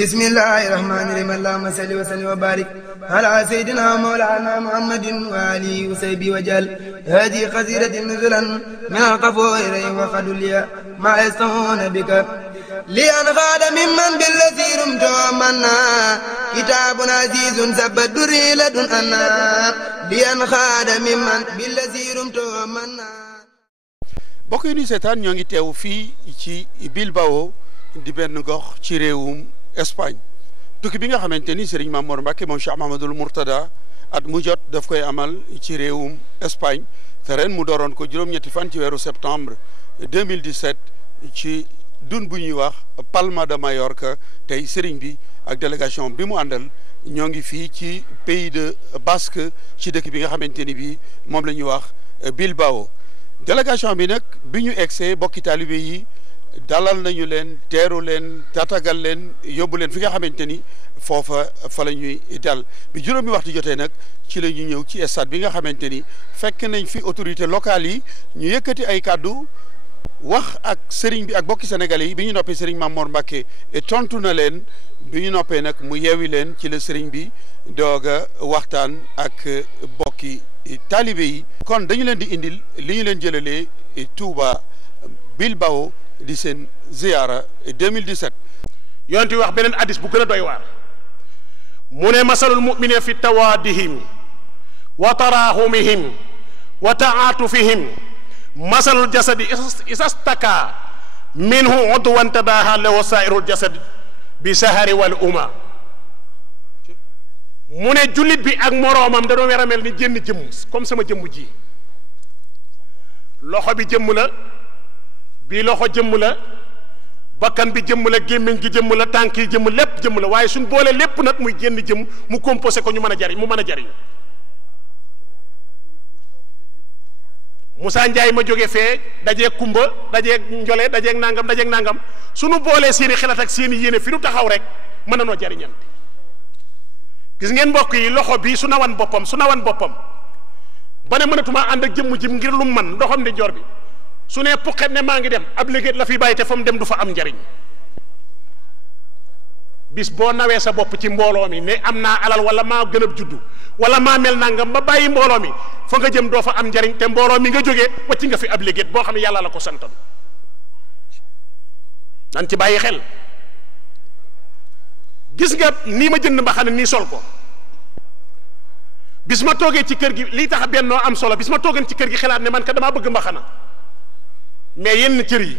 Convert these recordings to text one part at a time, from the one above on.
بسم الله الرحمن الرحيم اللهم صل وسلم وبارك على سيدنا مولانا محمد وآله وصحبه وجل هذه قصيدة نزلا من الغفور وقد لي ما يستهون بك لأن غاد ممن بالذي رمت منا كتاب عزيز سب الدر لدن أنا لأن غاد ممن بالذي رمت منا. mbokk yi ñuy seetaan ñoo ngi teew fii ci Bilbao di benn gox ci réewum Espagne tukki bi nga xamante ni Serigne Mamour Mbacké moom Cheikh Mahamadul Mourtada at mu jot daf koy amal ci réewum Espagne te ren mu dooroon ko juróom-ñetti fan ci weeru septembre 2017 ci dun bu ñuy wax Palma de Mallorca tey Serigne bi ak délégation bi mu àndal ñoo ngi fii ci Pays de Basque ci dëkk bi nga xamante ni bi moom la ñuy wax Bilbao délégation bi nag bi ñu egsee bokki taalibe yi dalal nañu leen teeru leen tatagal leen yóbbu leen fi nga xamante ni foofa fa la ñuy dal bi juróomi waxtu jotee nag ci la ñu ñëw ci stade bi nga xamante ni fekk nañ fi autorité locale yi ñu yëkkati ay kàddu wax ak sëriñ bi ak bokki sénégalais yi bi ñu noppee sëriñ Mamour Mbacké tontu na leen bi ñu noppee nag mu yeewi leen ci la sëriñ bi doog a waxtaan ak bokki taalibe yi kon dañu leen di indil li ñu leen jëlalee Touba Bilbao di seen ziyaara 2017. yonent bi wax beneen hadis bu gën a doy waar mu ne masalul mu'minina fi tawaadihim wa tarahumihim wa ta'atufihim masalul jasadi isastaka minhu udwan tadaha lahu sairul jasad bi sahari wal uma mu ne jullit bi ak moroomam da doon war a mel ni jënn jëmm comme sama jëmm ji loxo bi jëmm la bii loxo jëmm la bakkan bi jëmm la gémmiñ gi jëmm la tànk yi jëmm lépp jëmm la waaye suñ boole lépp nag muy génn jëmm mu composé ko ñu mën a jariñ mu mën a jariñ Moussa Ndiaye ma jóge fee dajeeg Kumba dajeeg Njole dajeeg nangam suñu boolee seeni xelat ak seeni yéene fi nu taxaw rek mën na noo jariñante gis ngeen mbokk yi loxo bi su nawan boppam ba ne mënatuma ànd ak jëmm ji ngir lu mu man ndoxam di jor bi su ne puqet ne maa ngi dem ab liggéey la fi bàyyi te fa mu dem du fa am njariñ bis boo nawee sa bopp ci mbooloo mi ne am naa alal wala maa gën a juddu wala maa mel nangam ba bàyyi mbooloo mi fa nga jëm doo fa am njariñ te mbooloo mi nga jógee wacc nga fi ab liggéey boo xam ne yàlla la ko santoon nan ci bàyyi xel gis nga nii ma jënd mbaxana nii sol ko bis ma toogee ci kër gi lii tax bennoo am solo bis ma toogeen ci kër gi xalaat ne man ka damaa bëgg mbaxana mais yenn cër yi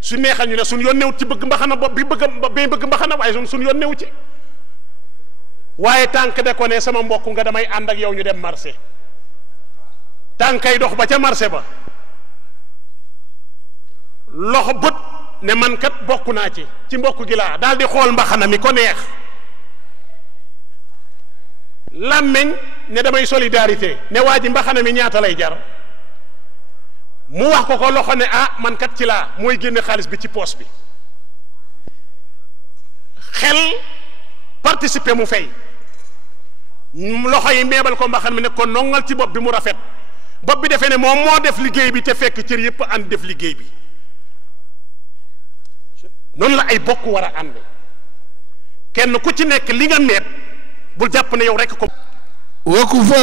su neexal ñu ne suñ yoon newut ci bëgg mbaxana bopp bi bëgg mbaxana waaye suñ yoon newu ci waaye tànk de ko ne sama mbokk nga damay ànd ak yow ñu dem marché tànkay dox ba ca marché ba loxo bët ne man kat bokk naa ci mbokk gi laa daal di xool mbaxana mi ko neex làmmeñ ne damay solidarité ne waa ji mbaxana mi ñaata lay jar mu wax ko loxo ne man kat ci laa mooy génne xaalis bi ci poos bi xel participer mu fay loxo yi meebal ko mbaxan mi ne ko nongal ci bopp bi mu rafet bopp bi defee ne moom moo def liggéey bi te fekk cër yëpp ànd def liggéey bi noonu la ay bokk war a ànd kenn ku ci nekk li nga meet bul jàpp ne yow rekk ko waku fa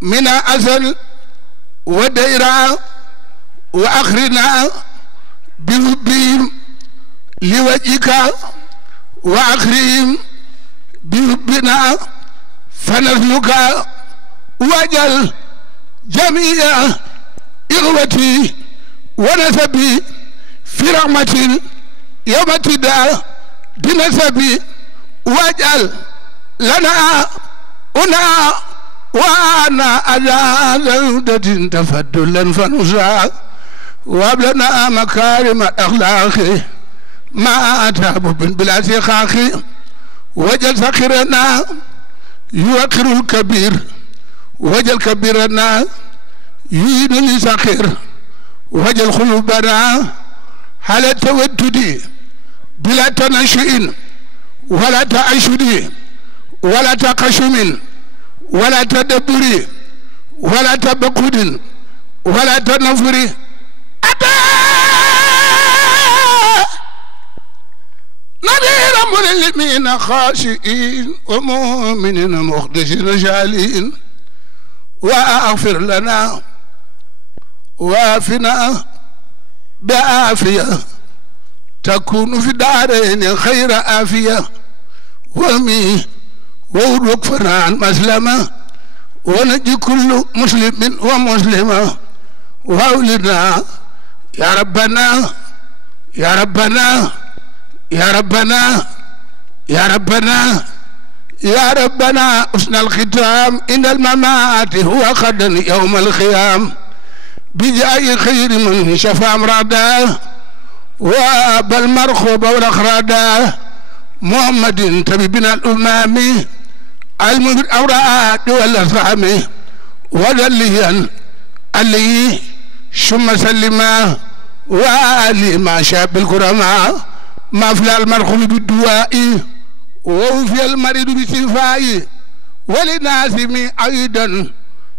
mina asal wa dayra wa akhrina bi hubbihim li wajhika wa akhrim bi hubbina fanasmuka wajal jami'a ikhwati wa nasabi fi rahmatin yawma tida dinasabi wajal lana una وانا على زودة تفضلا فنسا وابلنا مكارم الاخلاق ما اتاب بلا سخاخ وجل سخرنا يوقر الكبير وجل كبيرنا يعين لسخير وجل قلوبنا على التودد بلا تنشئ ولا تعشد ولا تقشم ولا تدبري ولا تبقد ولا تنفري أبا نذير ملمين خاشئين ومؤمنين مخدسين جالين واغفر لنا وافنا بعافيه تكون في دارين خير عافيه ومي ووقفنا عن مسلمه ونجي كل مسلم ومسلمه واولدنا يا ربنا يا ربنا يا ربنا يا ربنا يا ربنا حسن الختام إن الممات هو غدا يوم القيام بجاه خير من شفى امرادا وابى المرخوب والاخرادا محمد طبيبنا الامام المنذر الاوراد والاسقام ودليا عليه ثم سلما وآلي ما شاب الكرماء ما فلا المرخوم بالدواء ووفي المريض بالشفاء ولناسم أيضا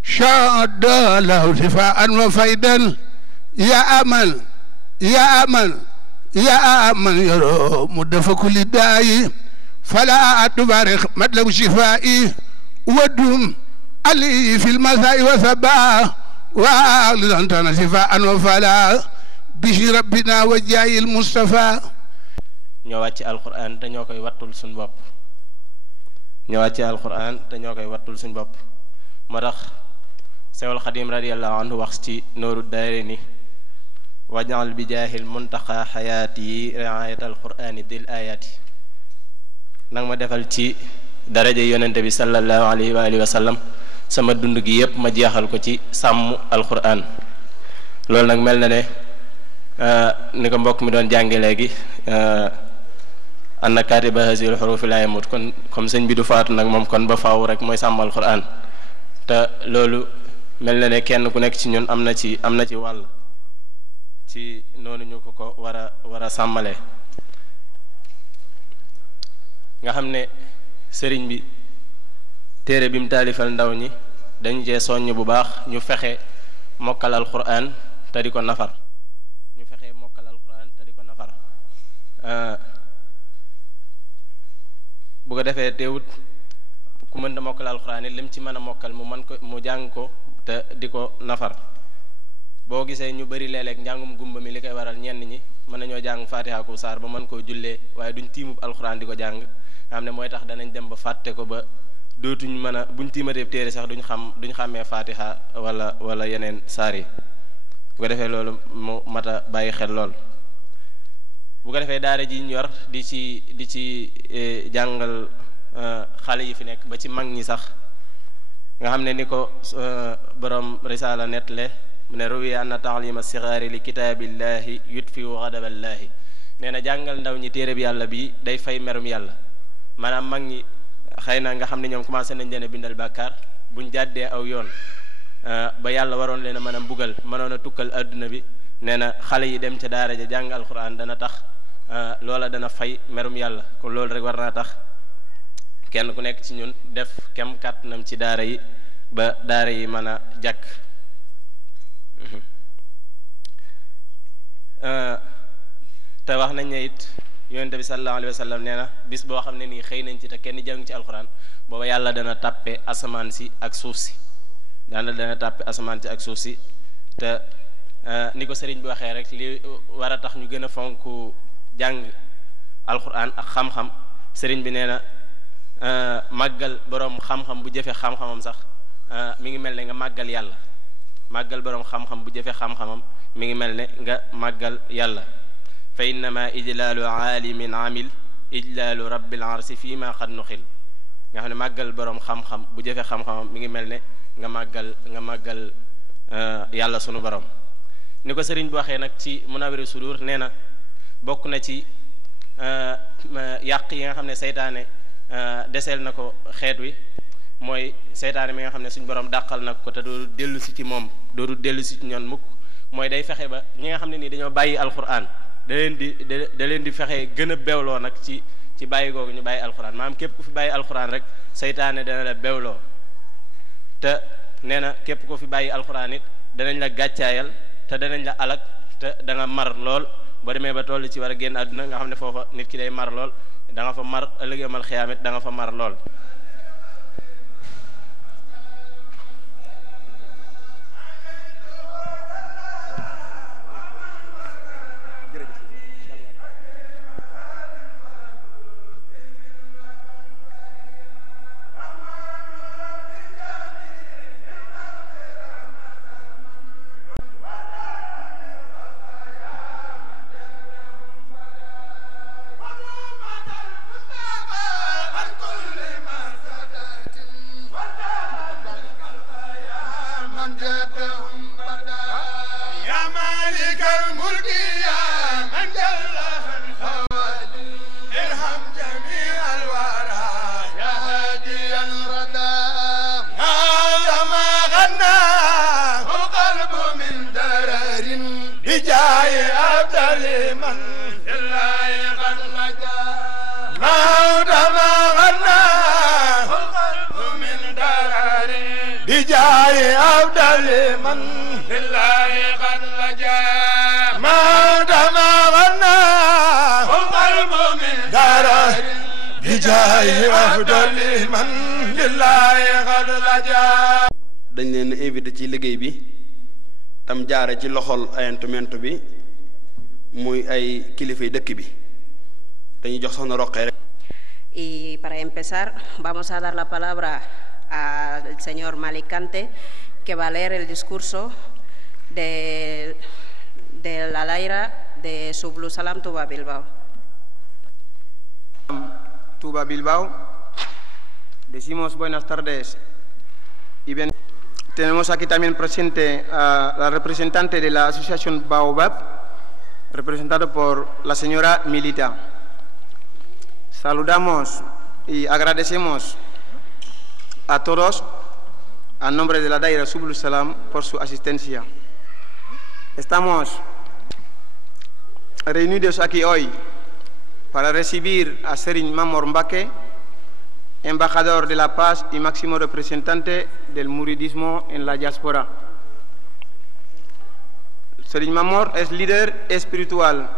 شاد له شفاء وفيدا يا أمل يا أمل يا أمل يرى مدف كل داء فلا تبارك مطلب شفائي ودم علي في المساء وصباح وأغلظ أنت شفاء وفلا bishi rabbina wa jaayil Mustafa. ñoo wàcc alquran te ñoo koy wattul suñ bopp ñoo wàcc alquran te ñoo koy wattul suñ bopp moo tax Seexul Xadim radiyallahu anhu wax ci nooru daarayni waj'al bi jaahil muntaqa xayaati riayat alqurani dil ayati nag ma defal ci daraja yonente bi sallallahu alayhi wa alihi wa sallam sama dund gi yépp ma jeexal ko ci sàmm alquran loolu nag mel na ne ni ko mbokk mi doon jànge léegi anna katiba hazil xurufi la yamut kon comme sëñ bi du faatu nag moom kon ba faaw rek mooy sàmm alquran te loolu mel na ne kenn ku nekk ci ñun am na ci wàll ci noonu ñu ko war a sàmmale nga xam ne sëriñ bi téere bi mu taalifal ndaw ñi dañu cee soññ bu baax ñu fexe mokkal alquran te di ko nafar bu ko defee teewut ku mën da mokkal alxuraan it lim ci mën a mokkal mu jàng ko te di ko nafar boo gisee ñu bari léeg-léeg njàngum gumba mi li koy waral ñenn ñi mën nañoo jàng fatiha ku saar ba mën koo jullee waaye duñ tiimub alxuraan di ko jàng nga xam ne mooy tax danañ dem ba fàtte ko ba dootuñ mën a buñ tiimatee téere sax duñ xàmmee fatiha wala yeneen saar yi bu ko defee loolu mu mat a bàyyi xel lool bu ko defee daara ji ñu yor di ci jàngal xale yi fi nekk ba ci mag ñi sax nga xam ne ni ko borom risaala netle mu ne ruwiya anna taalima sigaari li kitaabillahi yutfiu ghadaballahi nee na jàngal ndaw ñi téere bi yàlla bi day fay merum yàlla maanaam mag ñi xëy na nga xam ne ñoom commencé nañ leen a bindal bàkkaar buñ jàddee aw yoon ba yàlla waroon leen a mën a mbugal mënoon a tukkal adduna bi nee na xale yi dem ca daara ja jàng alquran dana tax loola dana fay merum yàlla kon loolu rek war naa tax kenn ku nekk ci ñun def kem kàttanam ci daara yi ba daara yi mën a jàkk te wax nañ ne it yonent bi sallallahu alayhi wa sallam nee na bis boo xam ne nii xëy nañ ci te kenn jàng ci alxuraan booba yàlla dana tàppe asamaan si ak suuf si dana tàppe asamaan si ak suuf si te ni ko sëriñ bi waxee rek li war a tax ñu gën a fonk jàng alxuraan ak xam-xam sëriñ bi nee na màggal boroom xam-xam bu jëfe xam-xamam sax mi ngi mel ne nga màggal yàlla màggal boroom xam-xam bu jëfe xam-xamam mi ngi mel ne nga màggal yàlla fa innama ijlaalu aalimin amil ijlaalu rabbil arsi fii ma xad nuxil nga xam ne màggal boroom xam-xam bu jëfe xam-xamam mi ngi mel ne nga màggal yàlla sunu borom ni ko sëriñ bi waxee nag ci Munawwirus Sudur nee na bokk na ci yàq yi nga xam ne seytaane deseel na ko xeet wi mooy seytaane mi nga xam ne suñ borom dàqal nag ko te doodu dellu si ci moom doodu dellu si ci ñoon mukk mooy day fexe ba ñi nga xam ne nii dañoo bàyyi alquran da leen di fexe gën a bewloo nag ci bàyyi googu ñu bàyyi alquran maanaam képp ku fi bàyyi alquran rek seytaane dana la bewloo te nee na képp ku fi bàyyi alquran it danañ la gàccaayal te danañ la alak te da nga mar lool boo demee ba toll ci war a génn àdduna nga xam ne foofa nit ki day mar lool da nga fa mar ëllëg yomal xiyaamet da nga fa mar lool. dañ leen invité ci liggéey bi tam jaare ci loxol ayantamentu bi muy ay kilifay dëkk bi dañuy jox soxna Roqee rek. Y para empezar vamos a dar la palabra al señor Malick Kanté, que va a leer el discurso de la Daira de Subul Salam Touba Bilbao. Touba Bilbao, decimos buenas tardes y bien. Tenemos aquí también presente a la representante de la Asociación Baobab, representada por la señora Milita. Saludamos y agradecemos a todos, a nombre de la Daira Subul Salam, por su asistencia. Estamos reunidos aquí hoy para recibir a Serigne Mamor Mbacké, embajador de la paz y máximo representante del muridismo en la diáspora. Serigne Mamor es líder espiritual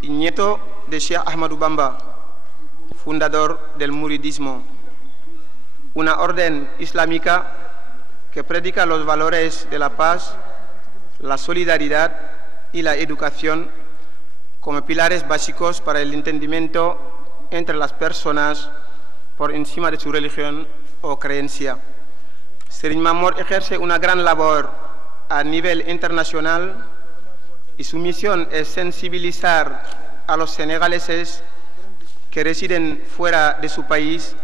y nieto de Cheikh Ahmadou Bamba, fundador del muridismo, una orden islámica que predica los valores de la paz, la solidaridad y la educación como pilares básicos para el entendimiento entre las personas por encima de su religión o creencia. Serigne Mamor ejerce una gran labor a nivel internacional y su misión es sensibilizar a los senegaleses que residen fuera de su país,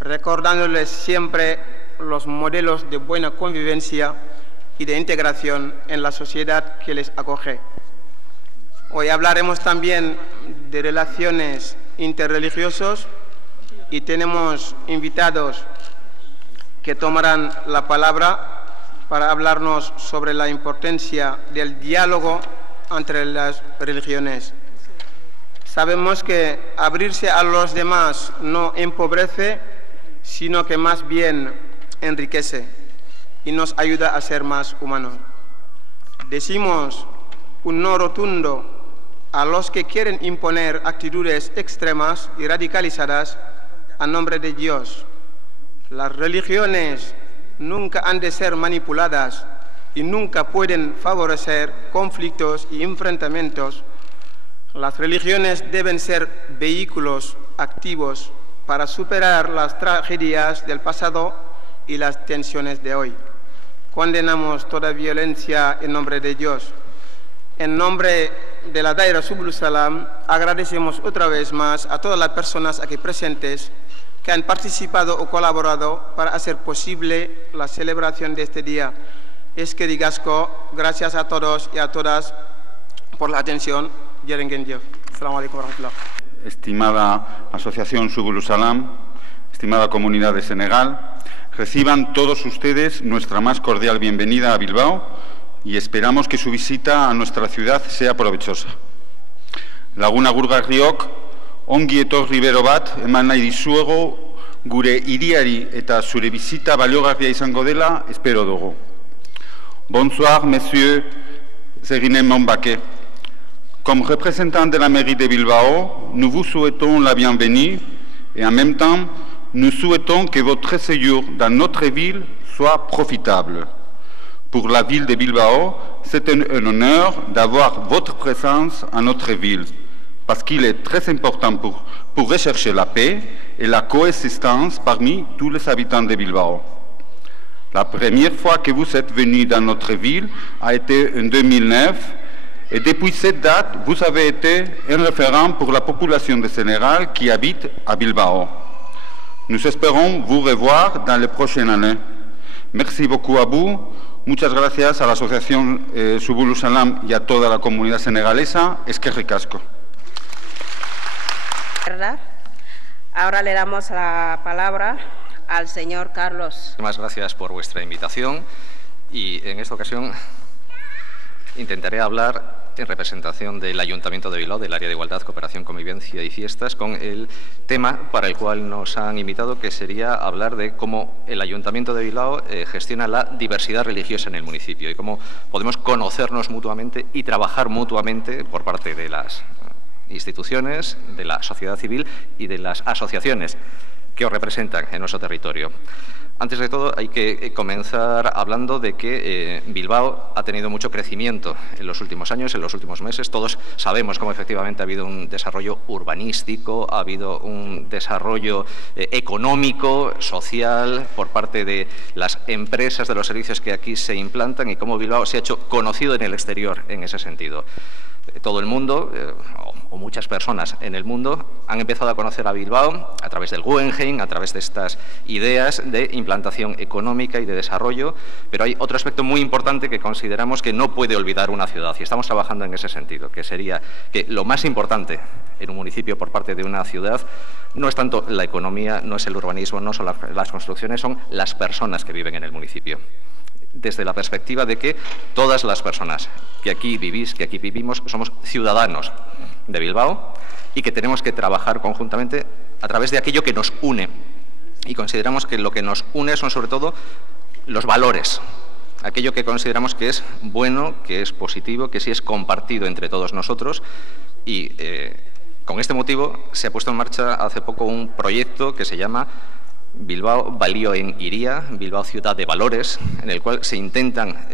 recordándoles siempre los modelos de buena convivencia y de integración en la sociedad que les acoge. Hoy hablaremos también de relaciones interreligiosas y tenemos invitados que tomarán la palabra para hablarnos sobre la importancia del diálogo entre las religiones. Sabemos que abrirse a los demás no empobrece, sino que más bien enriquece y nos ayuda a ser más humanos. Decimos un no rotundo a los que quieren imponer actitudes extremas y radicalizadas a nombre de Dios. Las religiones nunca han de ser manipuladas y nunca pueden favorecer conflictos y enfrentamientos. Las religiones deben ser vehículos activos para superar las tragedias del pasado y las tensiones de hoy. Condenamos toda violencia en nombre de Dios. En nombre de la Daira Subul Salam, agradecemos otra vez más a todas las personas aquí presentes que han participado o colaborado para hacer posible la celebración de este día. Eskerrik asko, gracias a todos y a todas por la atención. Jërë ngeen jëf. Asalamu alaykum wa rahmatullah. Estimada Asociación Subul Salam, estimada comunidad de Senegal, reciban todos ustedes nuestra más cordial bienvenida a Bilbao y esperamos que su visita a nuestra ciudad sea provechosa. Laguna Gurgarriok, ongi etorri bero bat eman nahi dizuego gure hiriari eta zure bizita baliogarria izango dela espero dugu. Bonsoir, monsieur Serigne Mbacké. Comme représentant de la mairie de Bilbao, nous vous souhaitons la bienvenue et en même temps, nous souhaitons que votre séjour dans notre ville soit profitable. Pour la ville de Bilbao, c'est un honneur d'avoir votre présence en notre ville, parce qu'il est très important pour rechercher la paix et la coexistence parmi tous les habitants de Bilbao. La première fois que vous êtes venu dans notre ville a été en 2009, et depuis cette date, vous avez été un référent pour la population de Sénégal qui habite à Bilbao. Nous espérons vous revoir dans les prochaines années. Merci beaucoup à vous. Muchas gracias a la Asociación Subulu Salam y a toda la comunidad senegalesa. Eskerrik asko. Ahora le damos la palabra al señor Carlos. Muchas gracias por vuestra invitación y en esta ocasión intentaré hablar en representación del Ayuntamiento de Bilbao, del Área de Igualdad, Cooperación, Convivencia y Fiestas, con el tema para el cual nos han invitado, que sería hablar de cómo el Ayuntamiento de Bilbao gestiona la diversidad religiosa en el municipio y cómo podemos conocernos mutuamente y trabajar mutuamente por parte de las instituciones, de la sociedad civil y de las asociaciones que os representan en nuestro territorio. Antes de todo, hay que comenzar hablando de que Bilbao ha tenido mucho crecimiento en los últimos años, en los últimos meses. Todos sabemos cómo efectivamente ha habido un desarrollo urbanístico, ha habido un desarrollo económico, social, por parte de las empresas, de los servicios que aquí se implantan y cómo Bilbao se ha hecho conocido en el exterior en ese sentido. Todo el mundo, o muchas personas en el mundo, han empezado a conocer a Bilbao a través del Guggenheim, a través de estas ideas de implantación económica y de desarrollo, pero hay otro aspecto muy importante que consideramos que no puede olvidar una ciudad, y estamos trabajando en ese sentido, que sería que lo más importante en un municipio por parte de una ciudad no es tanto la economía, no es el urbanismo, no son las construcciones, son las personas que viven en el municipio. Desde la perspectiva de que todas las personas que aquí vivís, que aquí vivimos, somos ciudadanos de Bilbao y que tenemos que trabajar conjuntamente a través de aquello que nos une. Y consideramos que lo que nos une son sobre todo los valores, aquello que consideramos que es bueno, que es positivo, que sí es compartido entre todos nosotros. Y con este motivo se ha puesto en marcha hace poco un proyecto que se llama Bilbao Balio en Iría, Bilbao Ciudad de Valores, en el cual se intentan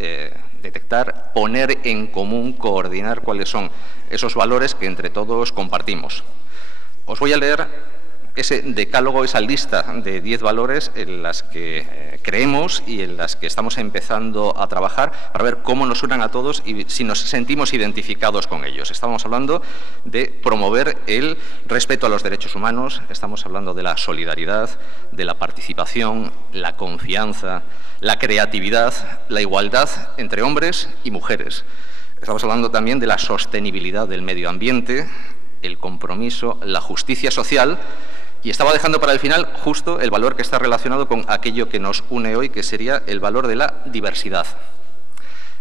detectar, poner en común, coordinar cuáles son esos valores que entre todos compartimos. Os voy a leer ese decálogo, esa lista de 10 valores en las que creemos y en las que estamos empezando a trabajar para ver cómo nos unan a todos y si nos sentimos identificados con ellos. Estamos hablando de promover el respeto a los derechos humanos, estamos hablando de la solidaridad, de la participación, la confianza, la creatividad, la igualdad entre hombres y mujeres. Estamos hablando también de la sostenibilidad del medio ambiente, el compromiso, la justicia social. Y estaba dejando para el final justo el valor que está relacionado con aquello que nos une hoy, que sería el valor de la diversidad.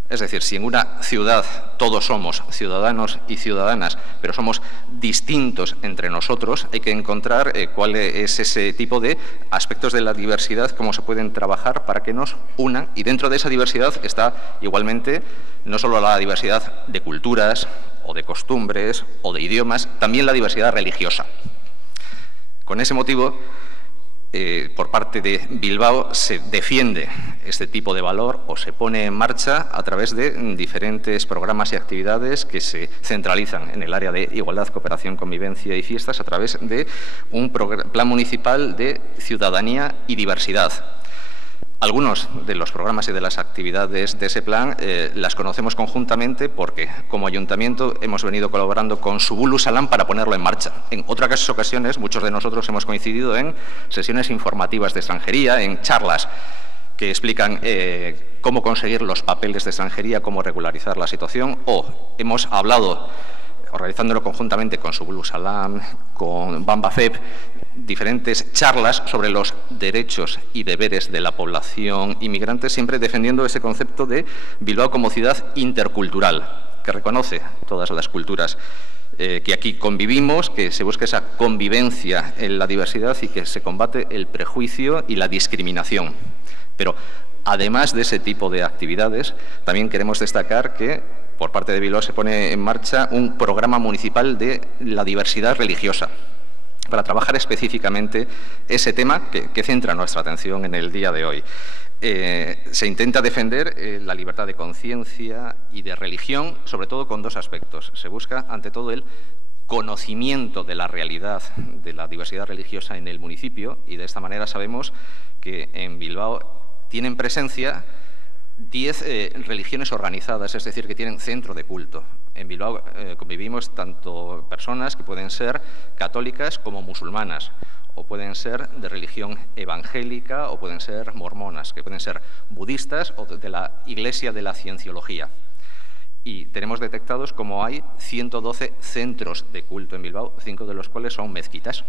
Es decir, si en una ciudad todos somos ciudadanos y ciudadanas, pero somos distintos entre nosotros, hay que encontrar cuál es ese tipo de aspectos de la diversidad, cómo se pueden trabajar para que nos unan. Y dentro de esa diversidad está igualmente no solo la diversidad de culturas o de costumbres o de idiomas, también la diversidad religiosa. Con ese motivo, por parte de Bilbao se defiende este tipo de valor o se pone en marcha a través de diferentes programas y actividades que se centralizan en el área de igualdad, cooperación, convivencia y fiestas a través de un plan municipal de ciudadanía y diversidad. Algunos de los programas y de las actividades de ese plan las conocemos conjuntamente porque, como ayuntamiento, hemos venido colaborando con Subulu Salam para ponerlo en marcha. En otras ocasiones, muchos de nosotros hemos coincidido en sesiones informativas de extranjería, en charlas que explican cómo conseguir los papeles de extranjería, cómo regularizar la situación, o hemos hablado, organizándolo conjuntamente con Subulu Salam, con Bamba FEP, diferentes charlas sobre los derechos y deberes de la población inmigrante, siempre defendiendo ese concepto de Bilbao como ciudad intercultural, que reconoce todas las culturas que aquí convivimos, que se busca esa convivencia en la diversidad y que se combate el prejuicio y la discriminación. Pero además de ese tipo de actividades, también queremos destacar que por parte de Bilbao se pone en marcha un programa municipal de la diversidad religiosa para trabajar específicamente ese tema que centra nuestra atención en el día de hoy. Se intenta defender la libertad de conciencia y de religión, sobre todo con dos aspectos. Se busca, ante todo, el conocimiento de la realidad de la diversidad religiosa en el municipio, y de esta manera sabemos que en Bilbao tienen presencia 10 religiones organizadas, es decir, que tienen centro de culto. En Bilbao convivimos tanto personas que pueden ser católicas como musulmanas, o pueden ser de religión evangélica, o pueden ser mormonas, que pueden ser budistas o de la Iglesia de la Cienciología. Y tenemos detectados como hay 112 centros de culto en Bilbao, 5 de los cuales son mezquitas.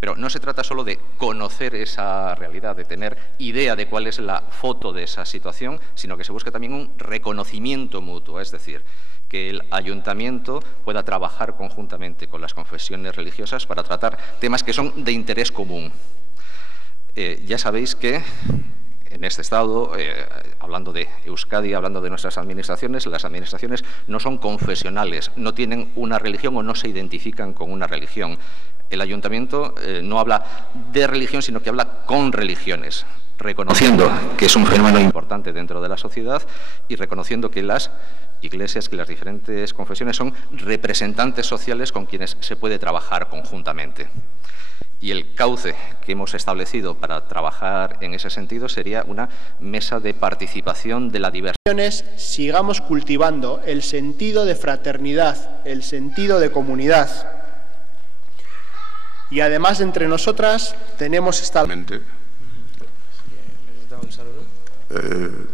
Pero no se trata solo de conocer esa realidad, de tener idea de cuál es la foto de esa situación, sino que se busca también un reconocimiento mutuo, es decir, que el ayuntamiento pueda trabajar conjuntamente con las confesiones religiosas para tratar temas que son de interés común. Ya sabéis que en este Estado, hablando de Euskadi, hablando de nuestras administraciones, las administraciones no son confesionales, no tienen una religión o no se identifican con una religión. El ayuntamiento no habla de religión, sino que habla con religiones, reconociendo que es un fenómeno importante dentro de la sociedad y reconociendo que las iglesias, que las diferentes confesiones son representantes sociales con quienes se puede trabajar conjuntamente. Y el cauce que hemos establecido para trabajar en ese sentido sería una mesa de participación de la diversidad. Sigamos cultivando el sentido de fraternidad, el sentido de comunidad. Y además entre nosotras tenemos esta...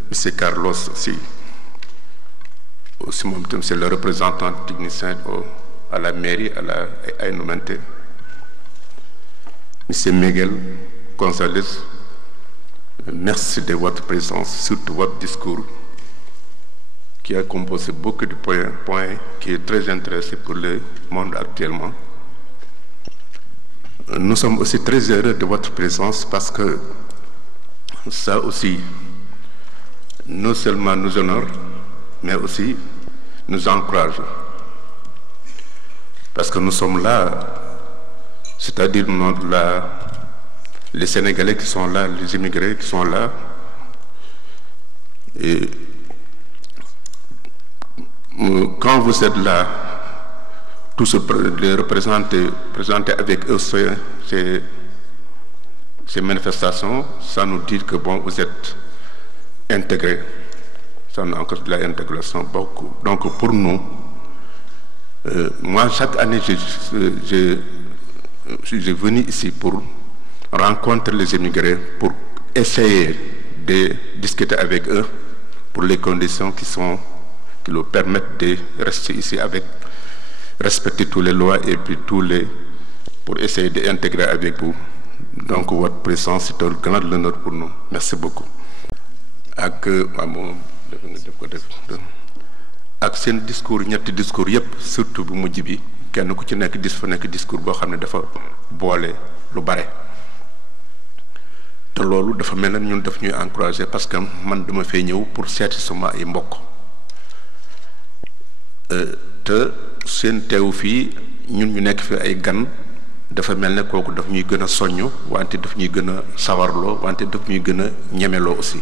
Monsieur Carlos, aussi c'est le représentant technicien à la mairie, à Numanté. Monsieur Miguel González, merci de votre présence, surtout votre discours, qui a composé beaucoup de points qui est très intéressant pour le monde actuellement. Nous sommes aussi très heureux de votre présence parce que ça aussi, non seulement nous honore, mais aussi nous encourage. Parce que nous sommes là, c'est-à-dire les Sénégalais qui sont là, les immigrés qui sont là, et quand vous êtes là, tous les représenter avec eux ces manifestations, ça nous dit que bon, vous êtes intégrés. Ça nous encore de l'intégration beaucoup. Donc pour nous, moi chaque année, je suis venu ici pour rencontrer les immigrés, pour essayer de discuter avec eux pour les conditions qui leur permettent de rester ici avec respecter toutes les lois et puis pour essayer d'intégrer avec vous. Donc votre présence est un grand honneur pour nous. Merci beaucoup. Ak seen discours ñetti discours yëpp surtout bu mujj bi kenn ku ci nekk discours boo xam ne dafa boole lu bare te loolu dafa mel ne ñun daf ñuy encourager parce que man dama fay ñëw pour seeti sama ay mbokk te seen teew fii ñun ñu nekk fi ay gan dafa mel ne kooku daf ñuy gën a soññ wante daf ñuy gën a sawarloo wante daf ñuy gën a ñemeloo aussi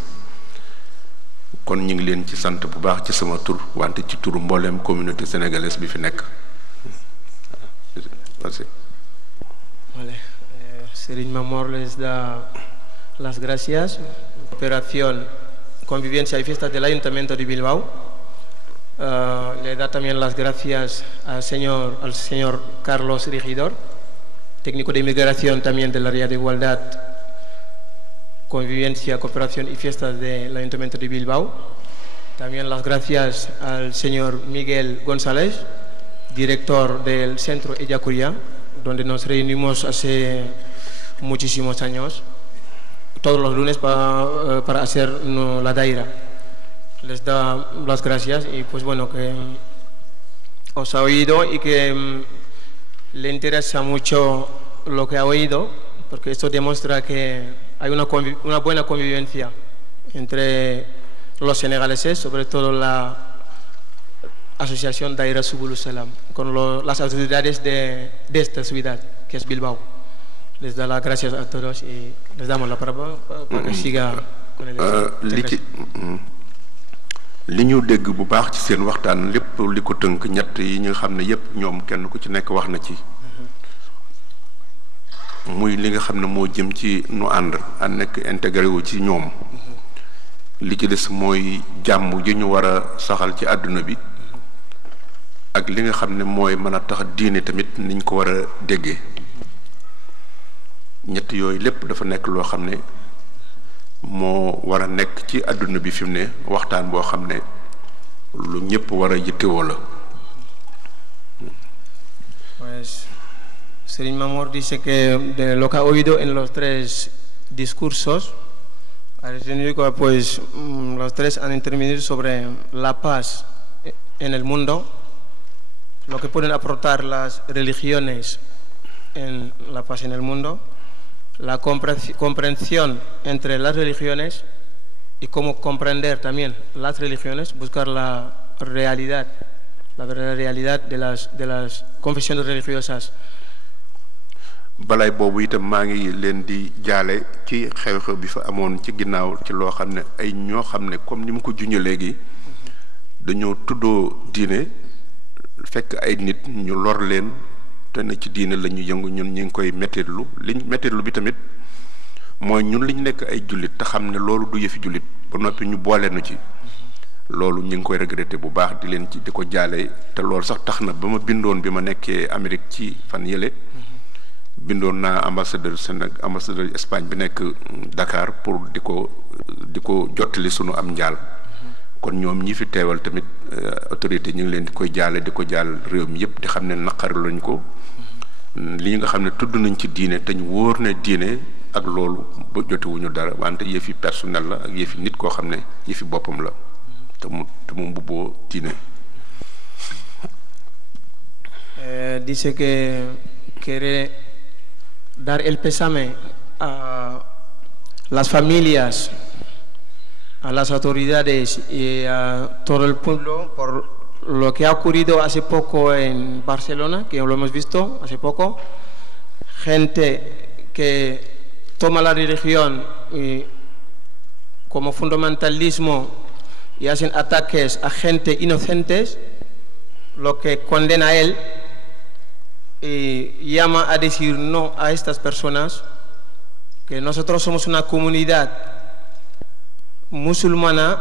kon ñu ngi leen ci sant bu baax ci sama tur wante ci turu mbooleem communauté sénégalaise bi fi nekk. Merci. Vale. Serigne Mamor les da las gracias. Operación Convivencia y Fiestas del Ayuntamiento de Bilbao. Le da también las gracias al señor Carlos Regidor, técnico de inmigración también del área de igualdad, convivencia, cooperación y fiestas del Ayuntamiento de Bilbao. También las gracias al señor Miguel González, director del Centro Ellacuría, donde nos reunimos hace muchísimos años, todos los lunes para hacer la daira. Les da las gracias y pues bueno, que os ha oído y que le interesa mucho lo que ha oído, porque esto demuestra que hay una buena convivencia entre los senegaleses, sobre todo asociación Daira Subul Salam, con las autoridades de esta ciudad, que es Bilbao. Les da las gracias a todos y les damos la palabra para que siga con el li ñu dégg bu baax ci seen waxtaan lépp li ko tënk ñett yi ñu xam ne yépp ñoom kenn ku ci nekk wax na ci muy li nga xam ne moo jëm ci nu ànd nekk intégré wu ci ñoom li ci des mooy jàmm ji ñu war a saxal ci àdduna bi ak li nga xam ne mooy mën a tax diine tamit niñ ko war a déggee ñett yooyu lépp dafa nekk loo xam ne moo war a nekk ci àdduna bi fi mu ne waxtaan boo xam ne lu ñëpp war a yittewoo la. Pues Serigne Mamor dice que de lo que ha oído en los 3 discursos, pues los 3 han intervenido sobre la paz en el mundo, lo que pueden aportar las religiones en la paz en el mundo, la comprensión entre las religiones y cómo comprender también las religiones, buscar la realidad, la verdadera realidad de las confesiones religiosas. balay boobu itam maa ngi leen di jaale ci xew-xew bi fa amoon ci ginnaaw ci loo xam ne ay ñoo xam ne comme ni mu ko junjee léegi dañoo tuddoo diine fekk ay nit ñu lor leen te na ci diine la ñu yëngu ñun ñu ngi koy mettitlu mettitlu bi tamit mooy ñun liñ nekk ay jullit te xam ne loolu du yëfi jullit ba noppi ñu boole nu ci loolu ñu ngi koy regretter bu baax di leen ci di ko jaale te loolu sax tax na ba ma bindoon bi ma nekkee Amérique ci fan yële bindoon naa ambassadeur Espagne bi nekk Dakar pour di ko jottali sunu am njaal kon ñoom ñi fi teewal tamit autorité ñu ngi leen di koy jaale di ko jaal réew mi yëpp di xam ne naqari lañ ko li nga xam ne tudd nañ ci diine te ñu wóor ne diine ak loolu ba jotewuñu dara wante yëfi personnel la ak yëfi nit koo xam ne yëfi boppam la te mu mbubboo diine. Dice que quiere dar el pésame a las familias, a las autoridades y a todo el pueblo por lo que ha ocurrido hace poco en Barcelona, que lo hemos visto hace poco. Gente que toma la religión como fundamentalismo y hacen ataques a gente inocentes, lo que condena a él y llama a decir no a estas personas, que nosotros somos una comunidad musulmana,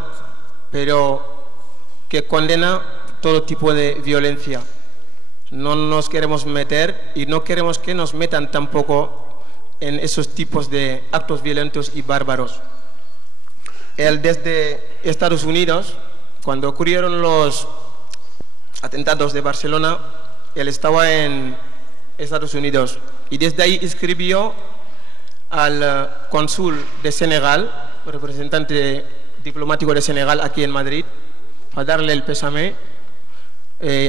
pero que condena todo tipo de violencia. No nos queremos meter y no queremos que nos metan tampoco en esos tipos de actos violentos y bárbaros. Él desde Estados Unidos, cuando ocurrieron los atentados de Barcelona, él estaba en Estados Unidos y desde ahí escribió al cónsul de Senegal, representante diplomático de Senegal aquí en Madrid, para darle el pésame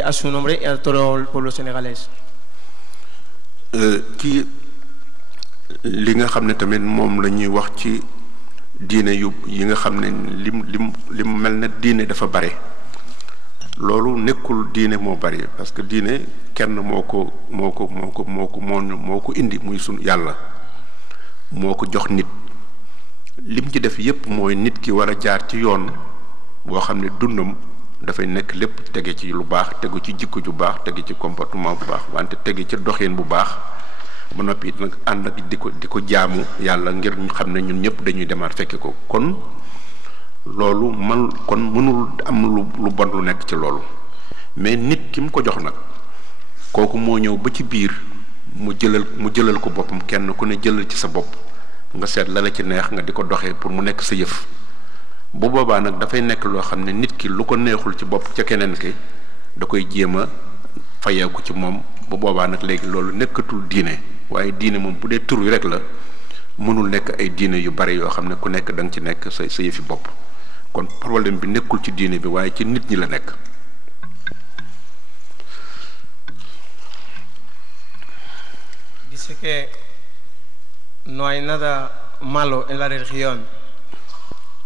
a su nombre y a todo el pueblo senegalés. ci li nga xam ne tamit moom la ñuy wax ci diine yi nga xam ne lim mel ne diine dafa bare loolu nekkul diine moo bari parce que diine kenn moo ko indi muy sunu yàlla moo ko jox nit lim ci def yépp mooy nit ki war a jaar ci yoon boo xam ne dundam dafay nekk lépp tege ci lu baax tegu ci jikko ju baax tege ci comportement bu baax wante tege ci doxin bu baax ba noppi it nag ànd ak di ko jaamu yàlla ngir ñu xam ne ñun ñëpp dañuy demaat fekke ko kon loolu mënul am lu bon lu nekk ci loolu mais nit ki mu ko jox nag kooku moo ñëw ba ci biir mu jëlal ko boppam kenn ku ne jëlal ci sa bopp nga seet la ci neex nga di ko doxee pour mu nekk sa yëf bu boobaa nag dafay nekk loo xam ne nit ki lu ko neexul ci bopp ca keneen ki da koy jéem a fayeeku ci moom bu boobaa nag léegi loolu nekkatul diine waaye diine moom bu dee tur wi rek la mënul nekk ay diine yu bari yoo xam ne ku nekk da nga ci nekk sa yëfi bopp kon problème bi nekkul ci diine bi waaye ci nit ñi la nekk. Dice que no hay nada malo en la religión.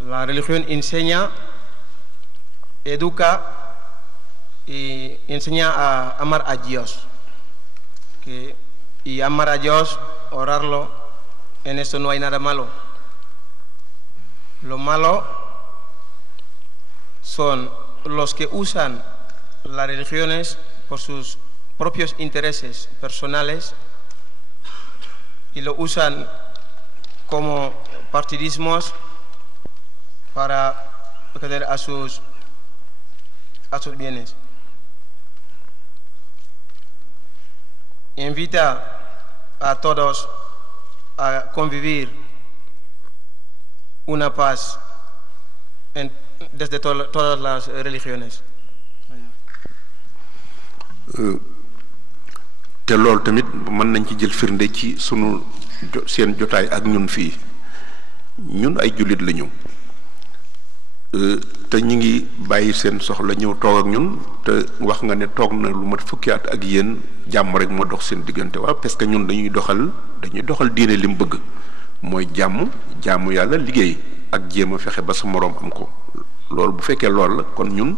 La religión enseña, educa y enseña a amar a Dios. Y amar a Dios, orarlo, en esto no hay nada malo. Lo malo son los que usan las religiones por sus propios intereses personales y lo usan como partidismos para acceder a sus bienes. Invita a todos a convivir una paz desde todas las religiones. te loolu tamit mën nañ ci jël firnde ci sunu seen jotaay ak ñun fii ñun ay jullit lañu te ñu ngi bàyyi seen soxla ñëw toog ak ñun te wax nga ne toog na lu mat fukki at ak yéen jàmm rek moo dox seen diggante waaw parce que ñun dañuy doxal diine li mu bëgg mooy jàmm jaamu yàlla liggéey ak jéem a fexe ba sa moroom am ko loolu bu fekkee loolu la kon ñun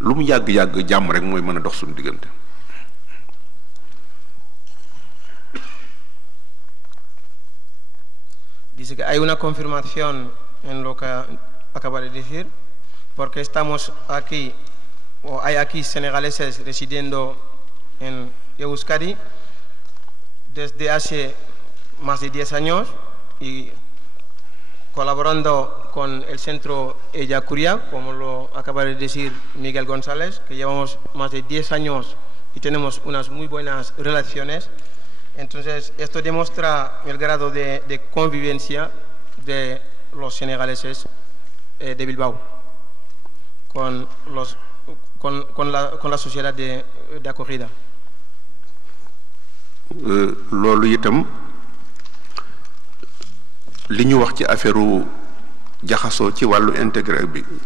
lu mu yàgg-yàgg jàmm rek mooy mën a dox suñu diggante. Dice que hay una confirmación en lo que acaba de decir, porque estamos aquí, o hay aquí senegaleses residiendo en Euskadi desde hace más de 10 años y colaborando con el centro Ellacuría, como lo acaba de decir Miguel González, que llevamos más de 10 años y tenemos unas muy buenas relaciones. Entonces, esto demuestra el grado de convivencia de los senegaleses de Bilbao con la sociedad de acogida. Loolu itam li ñu wax ci affaireu jaxasoo ci wàllu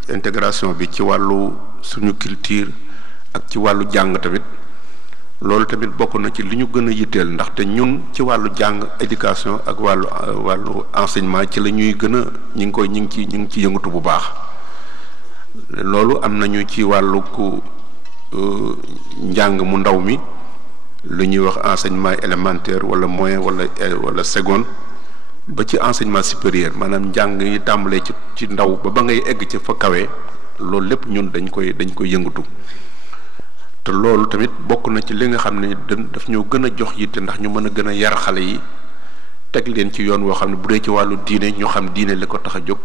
intégration bi ci wàllu suñu culture ak ci wàllu jàng tamit loolu tamit bokk na ci li ñu gën a yitteel ndaxte ñun ci wàllu jàng éducation ak wàllu enseignement ci la ñuy gën a ñu ngi ci yëngatu bu baax loolu am nañu ci wàllu ku njàng mu ndaw mi lu ñuy wax enseignement élémentaire wala moyen wala seconde ba ci enseignement supérieur maanaam njàng yi tàmbalee ci ndaw ba ngay egg ci fa kawe loolu lépp ñun dañ koy yëngatu te loolu tamit bokk na ci li nga xam ne daf ñoo gën a jox yitte ndax ñu mën a gën a yar xale yi teg leen ci yoon woo xam ne bu dee ci wàllu diine ñu xam diine li ko tax a jóg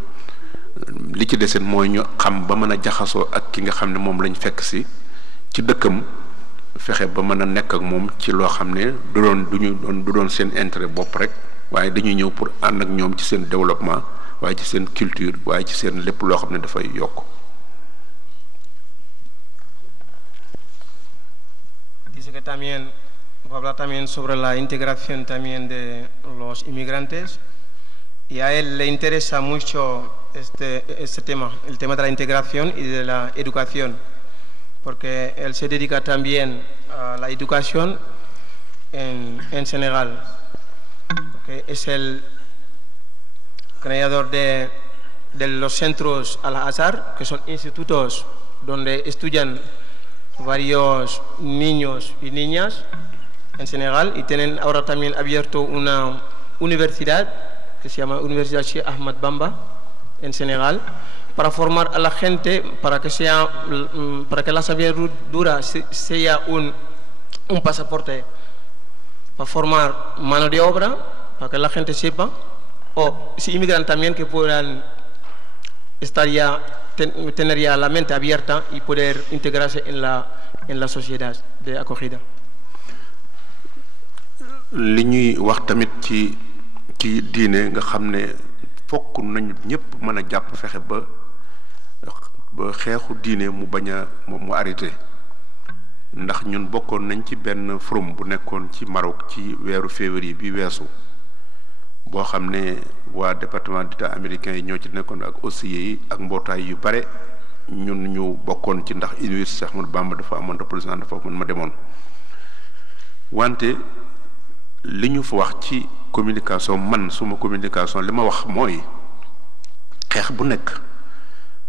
li ci deseen mooy ñu xam ba mën a jaxasoo ak ki nga xam ne moom lañ fekk si ci dëkkam fexe ba mën a nekk ak moom ci loo xam ne du doon seen intérêt bopp rek waaye dañuy ñëw pour ànd ak ñoom ci seen développement waaye ci seen culture waaye ci seen lépp loo xam ne dafay yokk. Dice que también va a hablar también sobre la integración también de los inmigrantes y a él le interesa mucho este tema, el tema de la integración y de la educación, porque él se dedica también a la educación en Senegal, porque es el creador de los centros Al-Azhar, que son institutos donde estudian varios niños y niñas en Senegal, y tienen ahora también abierto una universidad que se llama Universidad Cheikh Ahmad Bamba en Senegal, para formar a la gente, para que la sabiduría sea un pasaporte para formar mano de obra, para que la gente sepa, o si inmigran también que puedan estar ya tener ya la mente abierta y poder integrarse en la sociedad de acogida. li ñuy wax tamit ci diine nga xam ne fokk nañu ñëpp mën a jàpp fexe ba xeexu diine mu bañ a mu arrêté ndax ñun bokkoon nañ ci benn forum bu nekkoon ci Maroc ci weeru février bi weesu boo xam ne waa département d'État américain yi ñoo ci nekkoon ak OCI yi ak mbootaay yu bare ñun ñu bokkoon ci ndax université Ahmadou Bamba dafa amoon représentant dafa mën ma demoon wante li ñu fa wax ci communication suma communication li ma wax mooy xeex bu nekk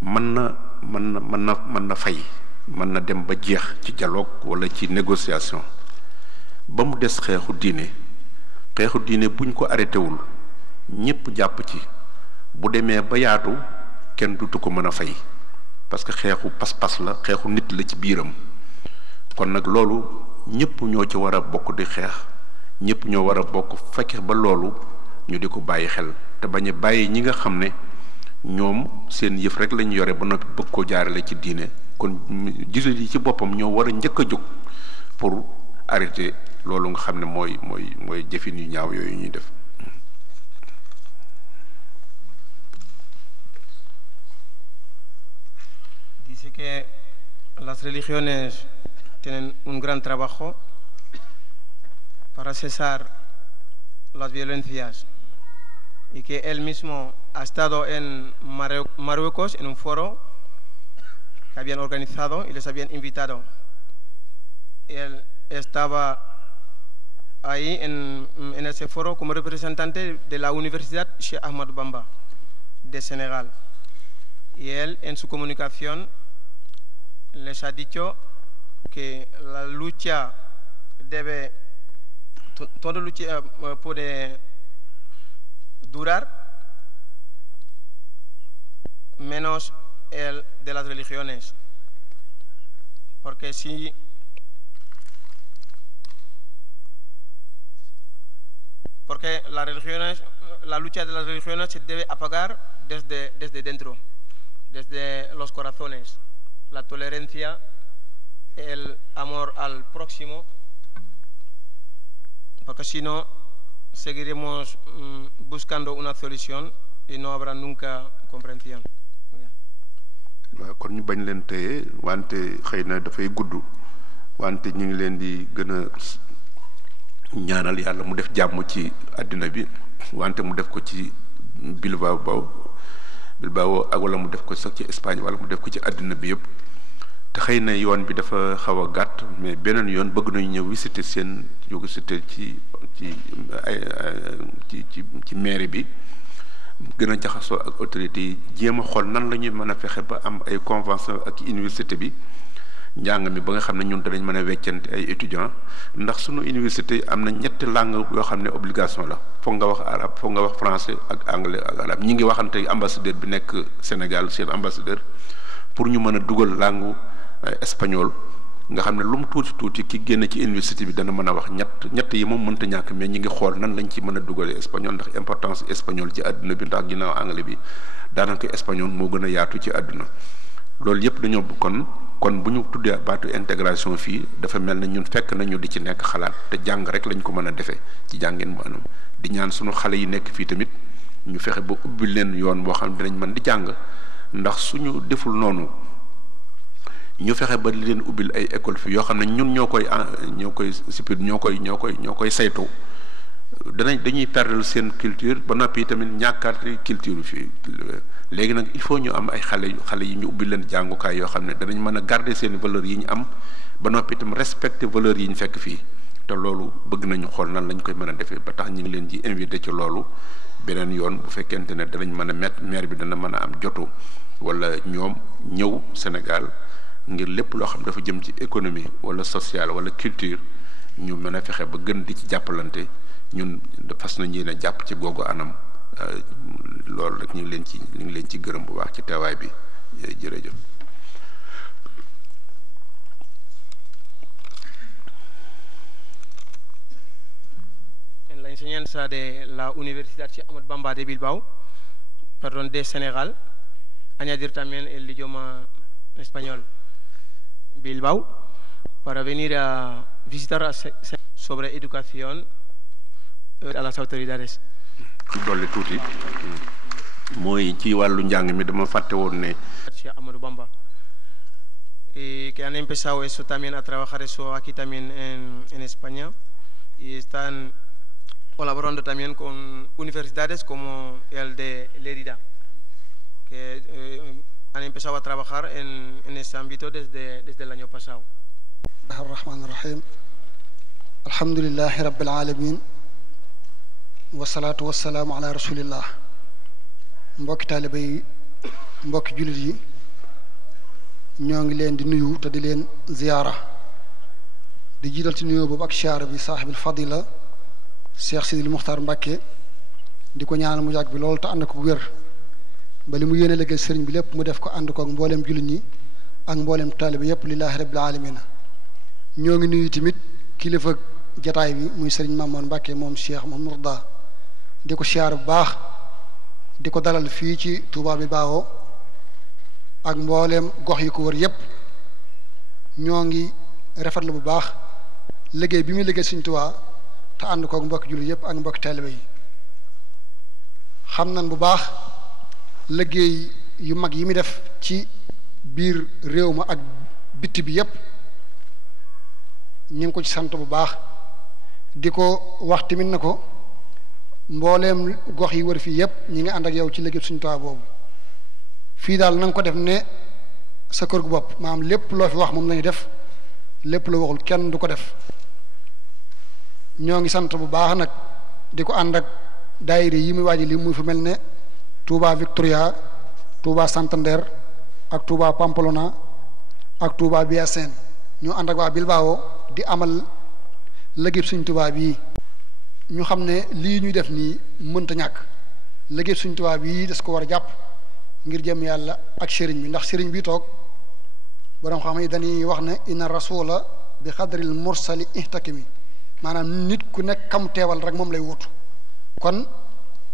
mën na fay mën na dem ba jeex ci dialogue wala ci négociation ba mu des xeexu diine buñ ko arrêté wul ñépp jàpp ci bu demee ba yaatu kenn dutu ko mën a fay parce que xeexu pas-pas la xeexu nit la ci biiram kon nag loolu ñépp ñoo ci war a bokk di xeex ñépp ñoo war a bokk fekke ba loolu ñu di ko bàyyi xel te bañ a bàyyi ñi nga xam ne ñoom seen yëf rek lañ yore ba noppi bëgg koo jaarale ci diine kon jullit yi ci boppam ñoo war a njëkk a jóg pour arrêter loolu nga xam ne mooy jëfin yu ñaaw yooyu ñuy def. Dice que las religiones tienen un gran trabajo para cesar las violencias y que él mismo ha estado en Marruecos en un foro que habían organizado y les habían invitado. Él estaba ahí en ese foro como representante de la Universidad Cheikh Ahmadou Bamba de Senegal. Y él en su comunicación les ha dicho que la lucha toda lucha puede durar menos el de las religiones, porque la lucha de las religiones se debe apagar desde dentro, desde los corazones, la tolerancia, el amor al próximo, porque si no seguiremos buscando una solución y no habrá nunca comprensión. waaw kon ñu bañ leen téye wante xëy na dafay gudd wante ñu ngi leen di gën a ñaanal yàlla mu def jàmm ci àddina bi wante mu def ko ci Bilbao ak wala mu def ko sax ci Espagne wala mu def ko ci àddina bi yëpp te xëy na yoon bi dafa xaw a gàtt mais beneen yoon bëgg nañu ñëw visiter ci mairie bi gën a jaxasoo ak autorités yi jéem a xool nan la ñuy mën a fexe ba am ay convention ak université bi njàng mi ba nga xam ne ñun danañ mën a weccante ay étudiants ndax sunu université am na ñetti langue yoo xam ne obligation la foog nga wax arabe foog nga wax français ak anglais ak arabe ñi ngi waxante ambassadeur bi nekk Sénégal seen ambassadeur pour ñu mën a dugal langue espagnol nga xam ne lu mu tuuti ki génn ci université bi dana mën a wax ñett yi moom mënta ñàkk mais ñi ngi xool nan lañ ci mën a dugalee espagnol ndax importance espagnol ci àdduna bi ndax ginnaaw anglais bi daanaka espagnol moo gën a yaatu ci àdduna loolu yëpp dañoo kon bu ñu tuddee baatu intégration fii dafa mel ne ñun fekk nañu di ci nekk xalaat te jàng rek lañ ko mën a defee ci jàngeen mu anam di ñaan suñu xale yi nekk fii tamit ñu fexe ba ubbi leen yoon boo xam ne dinañ mën di jàng ndax suñu deful noonu ñu fexe ba leen ubbil ay école fii yoo xam ne ñun ñoo koy saytu dañuy perdre seen culture ba noppi tamit ñàkkaat culture fii léegi nag il faut ñu am ay xale yi ñu ubbi leen jàngukaay yoo xam ne danañ mën a garder seen valeurs yi ñu am ba noppi itam respecter valeurs yi ñu fekk fii te loolu bëgg nañu xool nan lañ koy mën a defee ba tax ñu ngi leen ci invité ci loolu beneen yoon bu fekkente ne danañ mën a maire bi dana mën a am jotu wala ñoom ñëw Sénégal ngir lépp loo xam dafa jëm ci économie wala sociale wala culture ñu mën a fexe ba gën di ci jàppalante ñun fas nañ yéene jàpp ci googu anam loolu rek ñu ngi leen ci gërëm bu baax ci teewaay bi jërëjëf. En la enseñanza de la Universidad Cheikh Ahmadou Bamba de Bilbao, de Senegal, añadir también el idioma español. Bilbao para venir a visitar sobre educación a las autoridades. dolli tuuti mooy ci wàllu njàng mi dama fàtte woon ne Cheikh Ahmadou Bamba y que han empezado eso también a trabajar eso aquí también en España y están colaborando también con universidades como el de Lérida que han empezado a trabajar en ese ámbito desde el año pasado. الرحمن الرحيم الحمد لله رب العالمين والصلاة والسلام على رسول الله mbokki taalibe yi mbokki jullit yi ñoo ngi leen di nuyu te di leen ziyaara di jiital ci nuyoo boobu ak siyaara bi saaxibil fadila Cheikh Sidil Muxtaar Mbàkke di ko ñaanal mu yàgg bi loolu te ànd ko wér ba li mu yéene liggéey sëriñ bi lépp mu def ko ànd ko ak mbooleem jullit ñi ak mbooleem taalibe yépp lillaahi rabbil aalamiina ñoo ngi nuyu tamit kilifa jataay bi muy sëriñ Mamoon Mbàkke moom Cheikh Murtada di ko siyaar bu baax di ko dalal fii ci Touba Bilbao ak mbooleem gox yi ko wër yépp ñoo ngi rafetlu bu baax liggéey bi muy liggéey Sëriñ Tuubaa te ànd kook mbokki jullit yépp ak mbokki taalibe yi xam nañ bu baax liggéey yu mag yi muy def ci biir réew ma ak bitti bi yépp ñu ngi ko ci sant bu baax di ko wax tamit na ko mbooleem gox yi wër fii yépp ñi ngi ànd ak yow ci liggéey Sëriñ Tuubaa boobu fii daal na nga ko def ne sa kër gu bopp maanaam lépp loo fi wax moom lañuy def lépp loo waxul kenn du ko def ñoo ngi sant bu baax nag di ko ànd ak daayira yi muy waaji li muy fu mel ne Touba Victoria Touba Santander ak Touba Pamplona ak Touba Biasen ñoo ànd ak waa Bilbao di amal liggéey Sëriñ Tuubaa bii ñu xam ne lii ñuy def nii mënta ñàkk liggéey Sëriñ Tuubaa bii des ko war a jàpp ngir jëm yàlla ak sëriñ bi ndax sëriñ bi toog borom xam ne dañuy wax ne inna rasula bi xadril mursali ihtakimi maanaam nit ku nekk kam teewal rek moom lay wutu kon